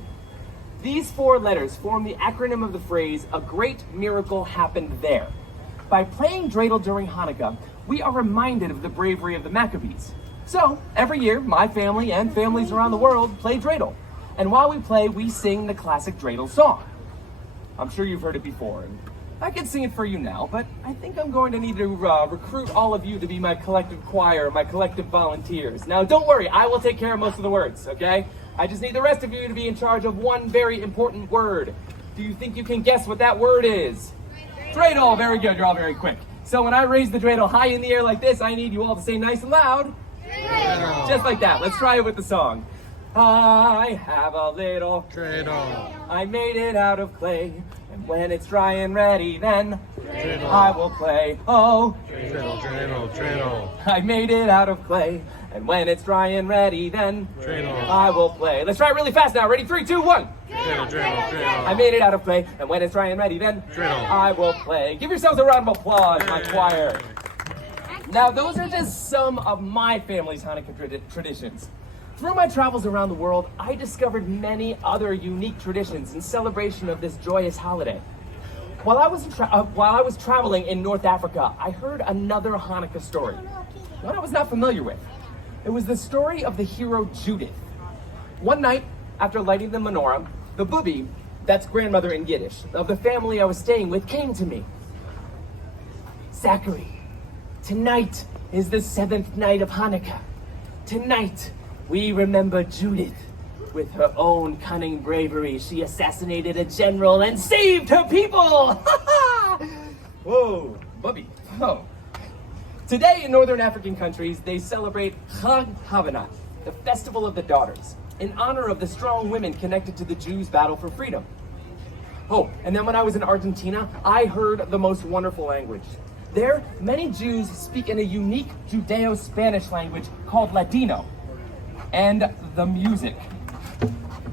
These 4 letters form the acronym of the phrase, a great miracle happened there. By playing dreidel during Hanukkah, we are reminded of the bravery of the Maccabees. So, every year, my family and families around the world play dreidel. And while we play, we sing the classic dreidel song. I'm sure you've heard it before, and I can sing it for you now, but I think I'm going to need to recruit all of you to be my collective choir, my collective volunteers. Now, don't worry, I will take care of most of the words, okay? I just need the rest of you to be in charge of one very important word. Do you think you can guess what that word is? Dreidel, very good, you're all very quick. So when I raise the dreidel high in the air like this, I need you all to say nice and loud. Dreidel. Just like that, let's try it with the song. I have a little dreidel. I made it out of clay. And when it's dry and ready, then dreidel. I will play. Oh, dreidel, dreidel, dreidel. I made it out of clay. And when it's dry and ready, then I will play. Let's try it really fast now. Ready? 3, 2, 1. I made it out of clay. And when it's dry and ready, then I will play. Give yourselves a round of applause, my choir. Now, those are just some of my family's Hanukkah traditions. Through my travels around the world, I discovered many other unique traditions in celebration of this joyous holiday. While I was traveling in North Africa, I heard another Hanukkah story, one I was not familiar with. It was the story of the hero Judith. One night, after lighting the menorah, the bubi, that's grandmother in Yiddish, of the family I was staying with came to me. Zachary, tonight is the 7th night of Hanukkah. Tonight, we remember Judith. With her own cunning bravery, she assassinated a general and saved her people! Whoa, Bubby. Oh. Today in northern African countries, they celebrate Chag Havanah, the festival of the daughters, in honor of the strong women connected to the Jews' battle for freedom. Oh, and then when I was in Argentina, I heard the most wonderful language. There, many Jews speak in a unique Judeo-Spanish language called Ladino. And the music.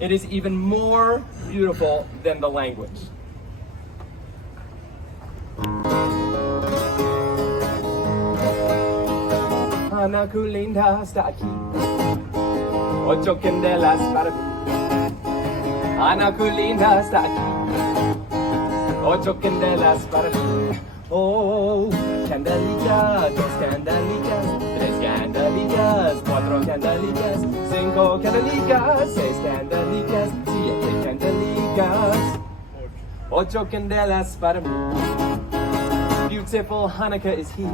It is even more beautiful than the language. Hannukah linda está aquí, 8 candelas para mí. Hannukah linda está aquí, 8 candelas para mí. Oh, candelitas, 2 candelitas, 3 candelitas, 4 candelitas, 5 candelitas, 6 candelitas, 7 candelitas, 8 candelas para mí. Beautiful Hanukkah is here,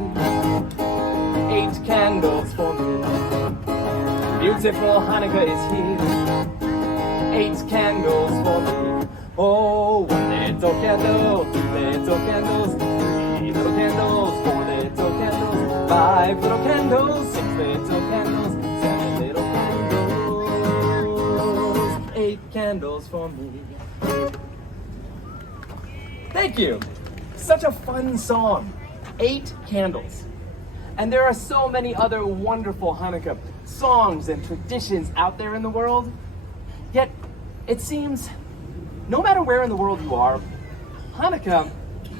8 candles for me. Beautiful Hanukkah is here, 8 candles for me. Oh, 1 little candle, 2 little candles, 3 little candles, 4 little candles, 5 little candles, 6 little candles, 7 little candles, 8 candles for me. Thank you. Such a fun song. 8 candles. And there are so many other wonderful Hanukkah songs and traditions out there in the world. Yet, it seems, no matter where in the world you are, Hanukkah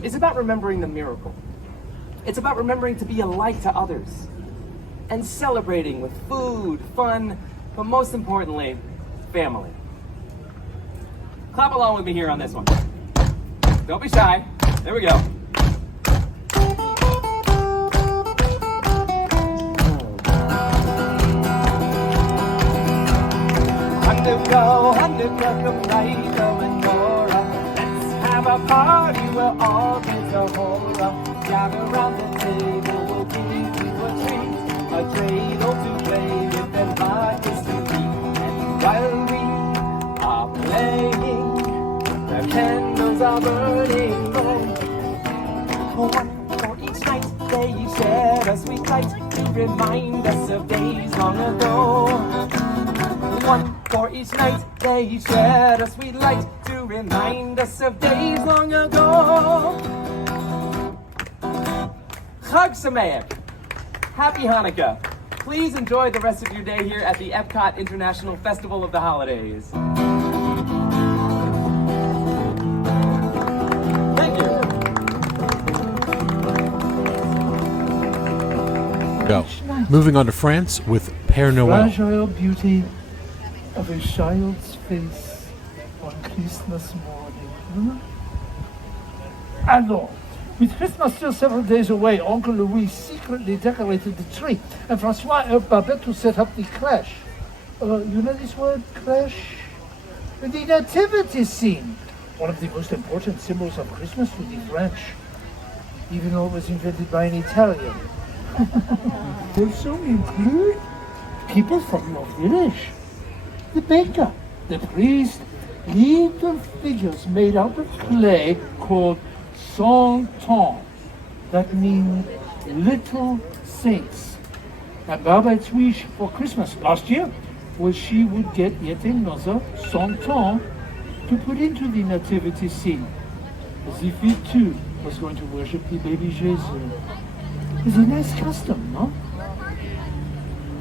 is about remembering the miracle. It's about remembering to be a light to others and celebrating with food, fun, but most importantly, family. Clap along with me here on this one. Don't be shy. There we go. Hannukah, Hannukah, come light the menorah. Let's have a party where all kids are horror. Gather round the table, we'll give you a treat, a cradle to play with and buy this to eat. And while we are playing, the candles are burning low. One for each night they shed a sweet light to remind us of days long ago. One for each night they shed a sweet light to remind us of days long ago. Chag Sameach. Happy Hanukkah. Please enjoy the rest of your day here at the Epcot International Festival of the Holidays. Thank you. Go. Moving on to France with Pere Noel. Fragile beauty of a child's face on Christmas morning. Alors, with Christmas still several days away, Uncle Louis secretly decorated the tree, and Francois helped Babette to set up the crèche. You know this word, crèche? The nativity scene, one of the most important symbols of Christmas to the French, even though it was invented by an Italian. Also include people from your village. The baker, the priest, little figures made out of clay called Saint-Ton. That means little saints. And Babette's wish for Christmas last year was she would get yet another Saint-Ton to put into the nativity scene, as if it too was going to worship the baby Jesus. It's a nice custom, no?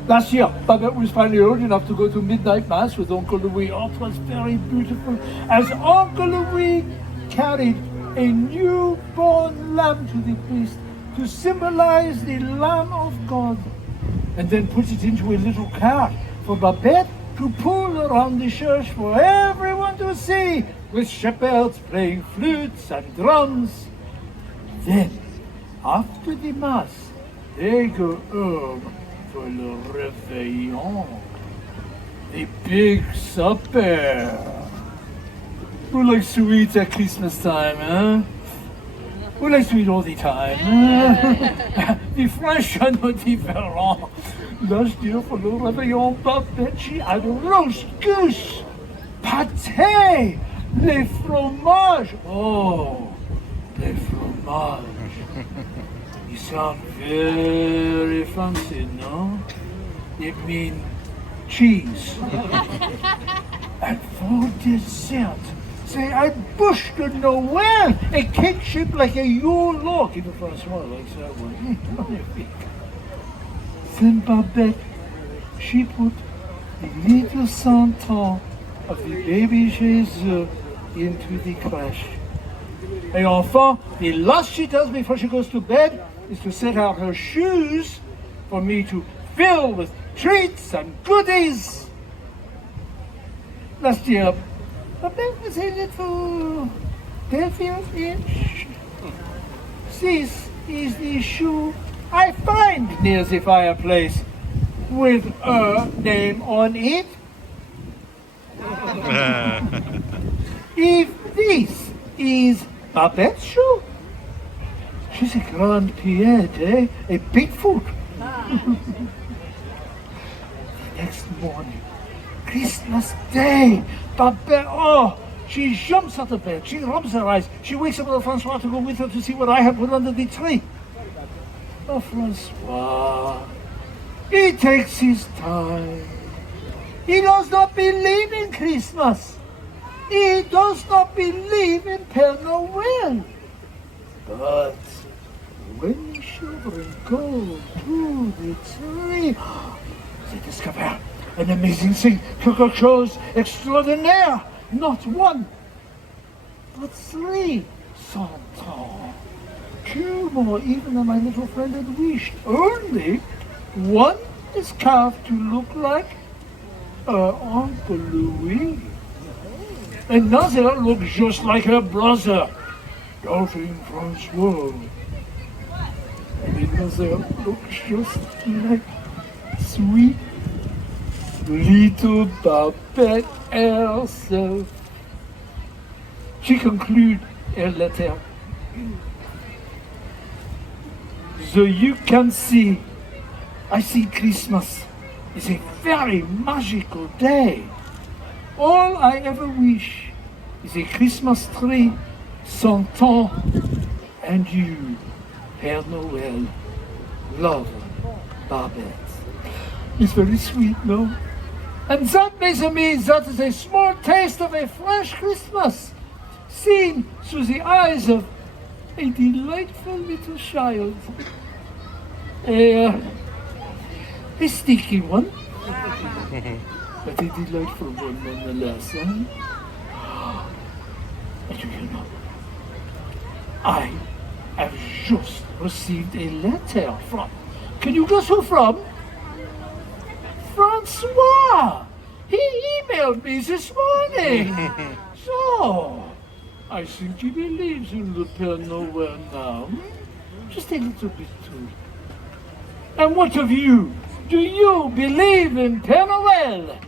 Last year, Babette was finally old enough to go to midnight mass with Uncle Louis. Oh, it was very beautiful as Uncle Louis carried a newborn lamb to the priest to symbolize the Lamb of God, and then put it into a little cart for Babette to pull around the church for everyone to see, with shepherds playing flutes and drums. Then, after the mass, they go home for le réveillon, a big supper. Who likes to eat at Christmas time, huh? Who likes to eat all the time? The French are not different. Last year for le réveillon, Babette, she had roast goose, pâté, les fromages. Oh, les fromages. You sound very fancy, no? It means cheese. And for dessert, say I bush de Noel, a cake shaped like a Yule log. Even Francois likes that one. Magnifique. Then Babette, she put the little Santon of the baby Jesus into the crèche. Et enfin, the last she does before she goes to bed is to set out her shoes for me to fill with treats and goodies. Last year, Babette was a little devil-ish. This is the shoe I find near the fireplace with her name on it. If this is Babette's shoe, she's a grand pied, eh? A Bigfoot. The next morning, Christmas Day, Babette, oh, she jumps out of bed, she rubs her eyes, she wakes up little Francois to go with her to see what I have put under the tree. Oh, Francois, he takes his time. He does not believe in Christmas. He does not believe in Pere Noel. But when the children go to the tree, they discover an amazing thing. Quelque chose extraordinaire. Not one, but 3 Santons. 2 more even than my little friend had wished. Only one is carved to look like Uncle Louis. Another looks just like her brother, Doubting Francois. And another looks just like sweet little Babette herself. She concludes her letter. So you can see, I think Christmas is a very magical day. All I ever wish is a Christmas tree, Santon, and you, Pere Noel. Love, Babette. It's very sweet, no? And that, mes amis, that is a small taste of a French Christmas, seen through the eyes of a delightful little child. A sticky one, but a delightful one nonetheless. And do you know, I have just received a letter from, can you guess who from? Francois! He emailed me this morning. So, I think he believes in the Pere Noel now. Just a little bit too. And what of you? Do you believe in Pere Noel?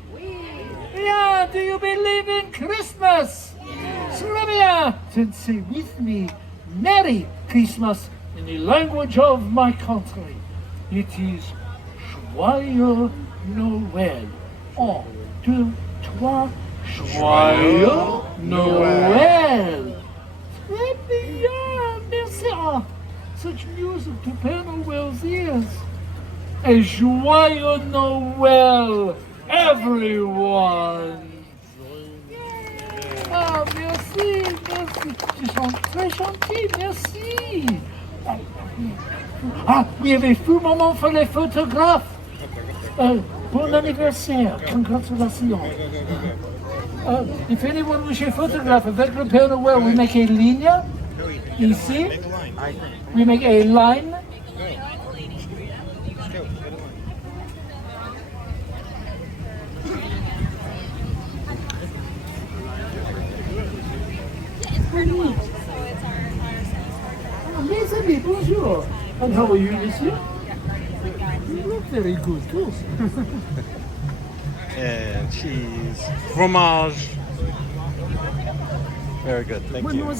Yeah, do you believe in Christmas? Très bien. Then say with me, Merry Christmas in the language of my country. It is Joyeux Noël. 1, 2, 3. Joyeux Noël. Très bien. Merci. Oh, such music to Pere Noel's ears. A Joyeux Noël, everyone. Ah, merci, merci. Tu chantes très gentil, merci. Ah, we have a few moments for les photographes. Bon anniversaire, congratulations. If anyone wish a photograph avec le Pere Noel, we make a ligne, ici. We make a line. Mes amis, bonjour. And how are you, monsieur? You look very good too. And cheese, fromage. Very good, thank When you. one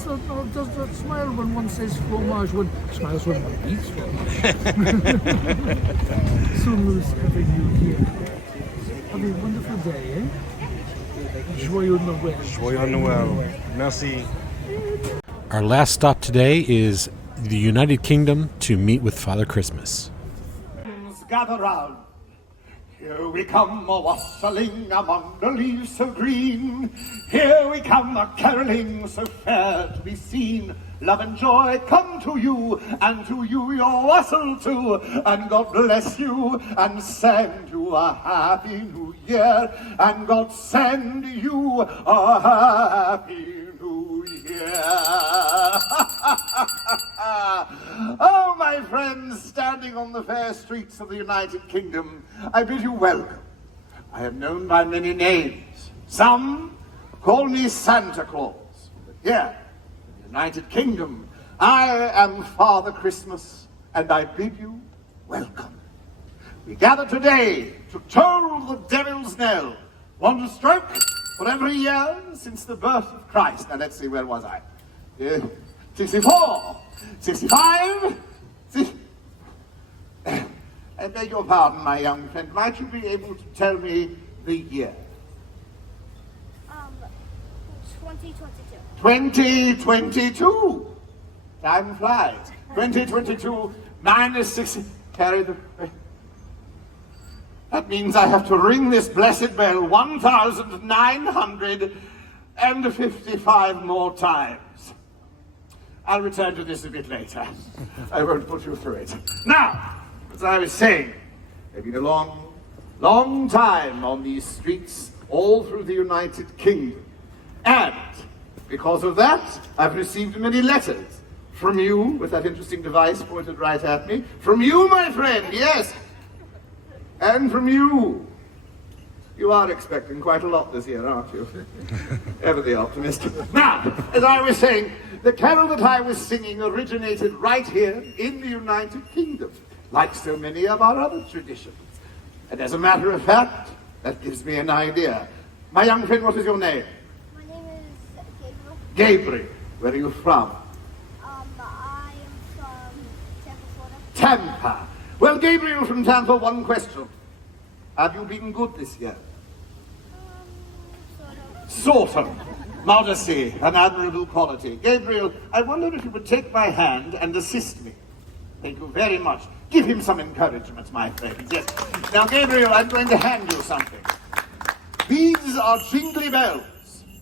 does that smile when one says fromage, one smiles when one eats fromage. So nice having you here. Have a wonderful day, eh? Joyeux Noël. Joyeux Noël. Merci. Our last stop today is the United Kingdom to meet with Father Christmas. Gather round. Here we come a-wassailing among the leaves so green. Here we come a-caroling so fair to be seen. Love and joy come to you, and to you your wassail too. And God bless you, and send you a happy new year. And God send you a happy new year. Oh, my friends, standing on the fair streets of the United Kingdom, I bid you welcome. I am known by many names. Some call me Santa Claus. But here, in the United Kingdom, I am Father Christmas, and I bid you welcome. We gather today to toll the devil's knell, one stroke for every year since the birth of Christ. Now, let's see, where was I? 64, 65, I beg your pardon, my young friend. Might you be able to tell me the year? 2022. 2022. Time flies. 2022 minus 60. Carry the... That means I have to ring this blessed bell 1,955 more times. I'll return to this a bit later. I won't put you through it. Now, as I was saying, I've been a long, long time on these streets all through the United Kingdom. And because of that, I've received many letters from you, with that interesting device pointed right at me. From you, my friend, yes. And from you. You are expecting quite a lot this year, aren't you? Ever the optimist. Now, as I was saying, the carol that I was singing originated right here in the United Kingdom, like so many of our other traditions. And as a matter of fact, that gives me an idea. My young friend, what is your name? My name is Gabriel. Gabriel. Where are you from? I am from Tampa, Florida. Tampa. Well, Gabriel from Tampa, one question. Have you been good this year? Sort of. Modesty, an admirable quality. Gabriel, I wonder if you would take my hand and assist me. Thank you very much. Give him some encouragement, my friends. Yes. Now, Gabriel, I'm going to hand you something. These are jingly bells.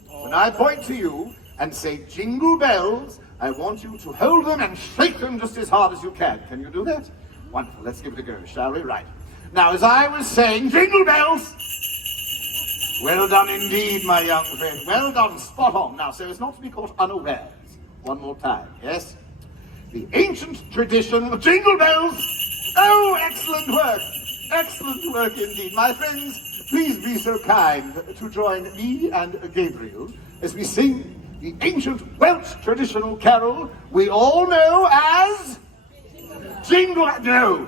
When I point to you and say jingle bells, I want you to hold them and shake them just as hard as you can. Can you do that? Wonderful. Let's give it a go, shall we? Right. Now, as I was saying, jingle bells. Well done indeed, my young friend. Well done, spot on. Now, so as not to be caught unawares. One more time, yes? The ancient tradition of jingle bells. Oh, excellent work. Excellent work indeed. My friends, please be so kind to join me and Gabriel as we sing the ancient Welsh traditional carol we all know as Jingle... No,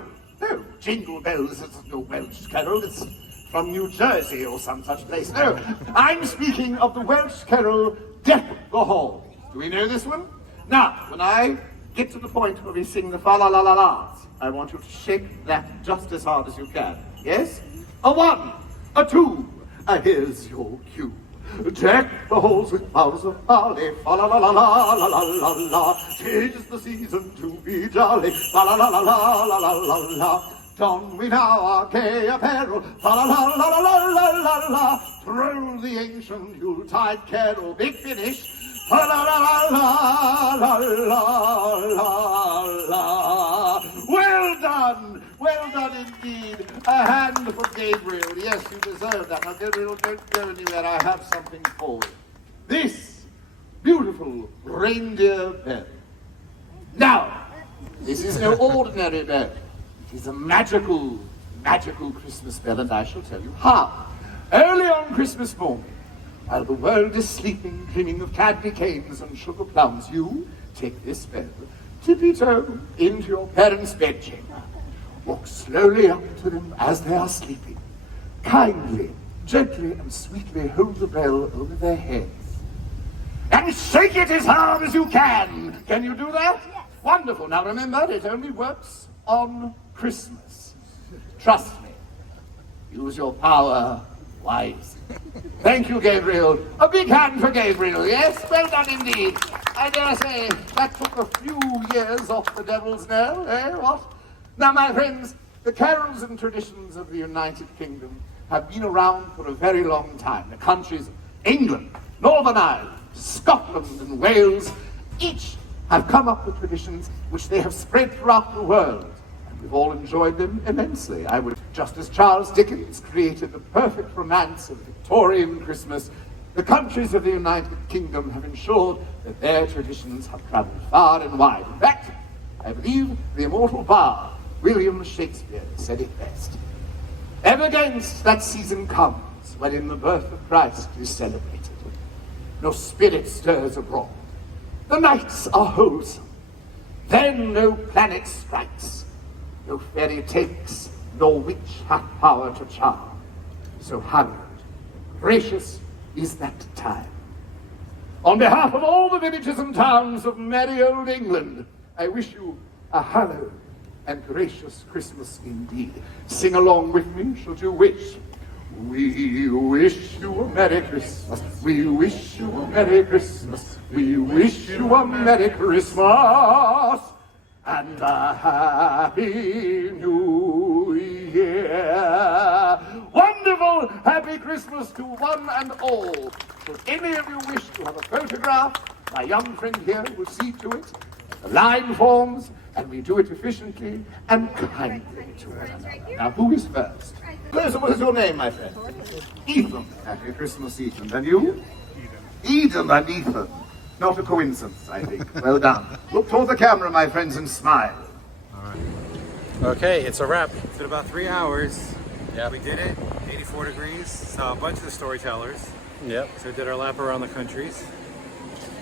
Jingle Bells is no Welsh carol. It's from New Jersey or some such place. No, I'm speaking of the Welsh carol Deck the Hall. Do we know this one? Now, when I get to the point where we sing the fa-la-la-la-las, I want you to shake that just as hard as you can. Yes? A one, a two, here's your cue. Deck the halls with boughs of holly, fa-la-la-la-la-la-la-la-la. 'Tis the season to be jolly, fa-la-la-la-la-la-la-la. Don we now our gay apparel, fa-la-la-la-la-la-la-la. Troll the ancient Yuletide carol, big finish, fa-la-la-la-la-la-la-la. Well done indeed. A hand for Gabriel. Yes, you deserve that. Now, Gabriel, don't go anywhere. I have something for you. This beautiful reindeer bell. Now, this is no ordinary bell. It is a magical Christmas bell, and I shall tell you how. Early on Christmas morning, while the world is sleeping, dreaming of candy canes and sugar plums, you take this bell, tippy-toe into your parents' bedchamber. Walk slowly up to them as they are sleeping. Kindly, gently, and sweetly hold the bell over their heads. And shake it as hard as you can. Can you do that? Yes. Wonderful. Now remember, it only works on Christmas. Trust me. Use your power wisely. Thank you, Gabriel. A big hand for Gabriel, yes? Well done indeed. I dare say that took a few years off the devil's nail, eh? What? Now, my friends, the carols and traditions of the United Kingdom have been around for a very long time. The countries of England, Northern Ireland, Scotland and Wales each have come up with traditions which they have spread throughout the world. And we've all enjoyed them immensely. Just as Charles Dickens created the perfect romance of Victorian Christmas, the countries of the United Kingdom have ensured that their traditions have travelled far and wide. In fact, I believe the immortal bard, William Shakespeare, said it best. Ever against that season comes, wherein the birth of Christ is celebrated. No spirit stirs abroad. The nights are wholesome. Then no planet strikes. No fairy takes, nor witch hath power to charm. So hallowed, gracious is that time. On behalf of all the villages and towns of merry old England, I wish you a hallowed and gracious Christmas indeed. Sing along with me, should you wish. We wish you a Merry Christmas. We wish you a Merry Christmas. We wish you a Merry Christmas and a Happy New Year. Wonderful Happy Christmas to one and all. Should any of you wish to have a photograph, my young friend here will see to it. The line forms, and we do it efficiently and kindly to one another. Now, who is first? What is your name, my friend? Ethan. Happy Christmas, Ethan. And you? Eden and Ethan. Not a coincidence, I think. Well done. Look toward the camera, my friends, and smile. All right. Okay, it's a wrap. It's been about 3 hours. Yeah. We did it. 84 degrees. Saw a bunch of the storytellers. Yep. So we did our lap around the countries.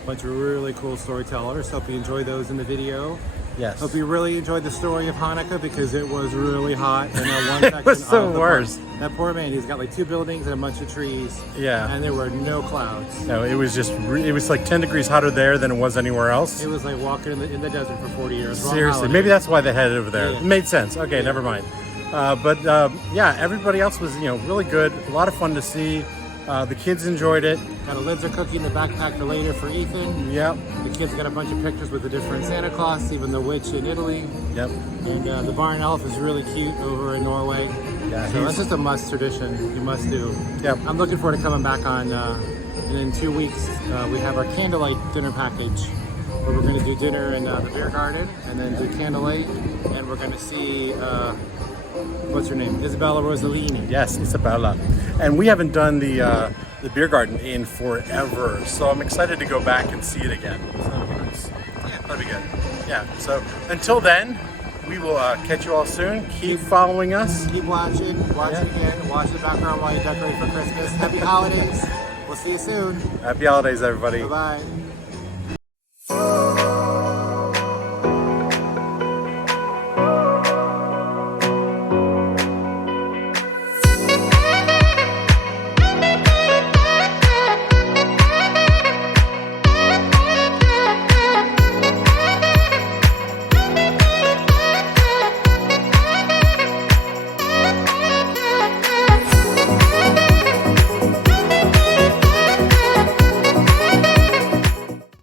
A bunch of really cool storytellers. Hope you enjoyed those in the video. Yes. Hope you really enjoyed the story of Hanukkah because it was really hot in that one section. It was the worst. That poor man, he's got like 2 buildings and a bunch of trees. Yeah. And there were no clouds. No, it was just, it was like 10 degrees hotter there than it was anywhere else. It was like walking in the desert for 40 years. Seriously, maybe that's why they had it over there. Yeah. It made sense. Okay, never mind. Yeah, everybody else was, really good. A lot of fun to see. The kids enjoyed it. Got a Linzer Cookie in the backpack for later for Ethan. Yep. The kids got a bunch of pictures with the different Santa Claus, even the witch in Italy. Yep. And the barn elf is really cute over in Norway. Yeah, so that's just a must tradition. You must do. Yep. I'm looking forward to coming back on. And in 2 weeks, we have our candlelight dinner package, where we're going to do dinner in the beer garden, and then do candlelight, and we're going to see. What's her name? Isabella Rossellini. Yes, Isabella. And we haven't done the beer garden in forever, so I'm excited to go back and see it again. So that'll be nice. Yeah, that'll be good. Yeah, so until then, we will catch you all soon. Keep following us. Keep watching. Watch it again. Watch the background while you decorate for Christmas. Happy holidays. We'll see you soon. Happy holidays, everybody. Bye-bye.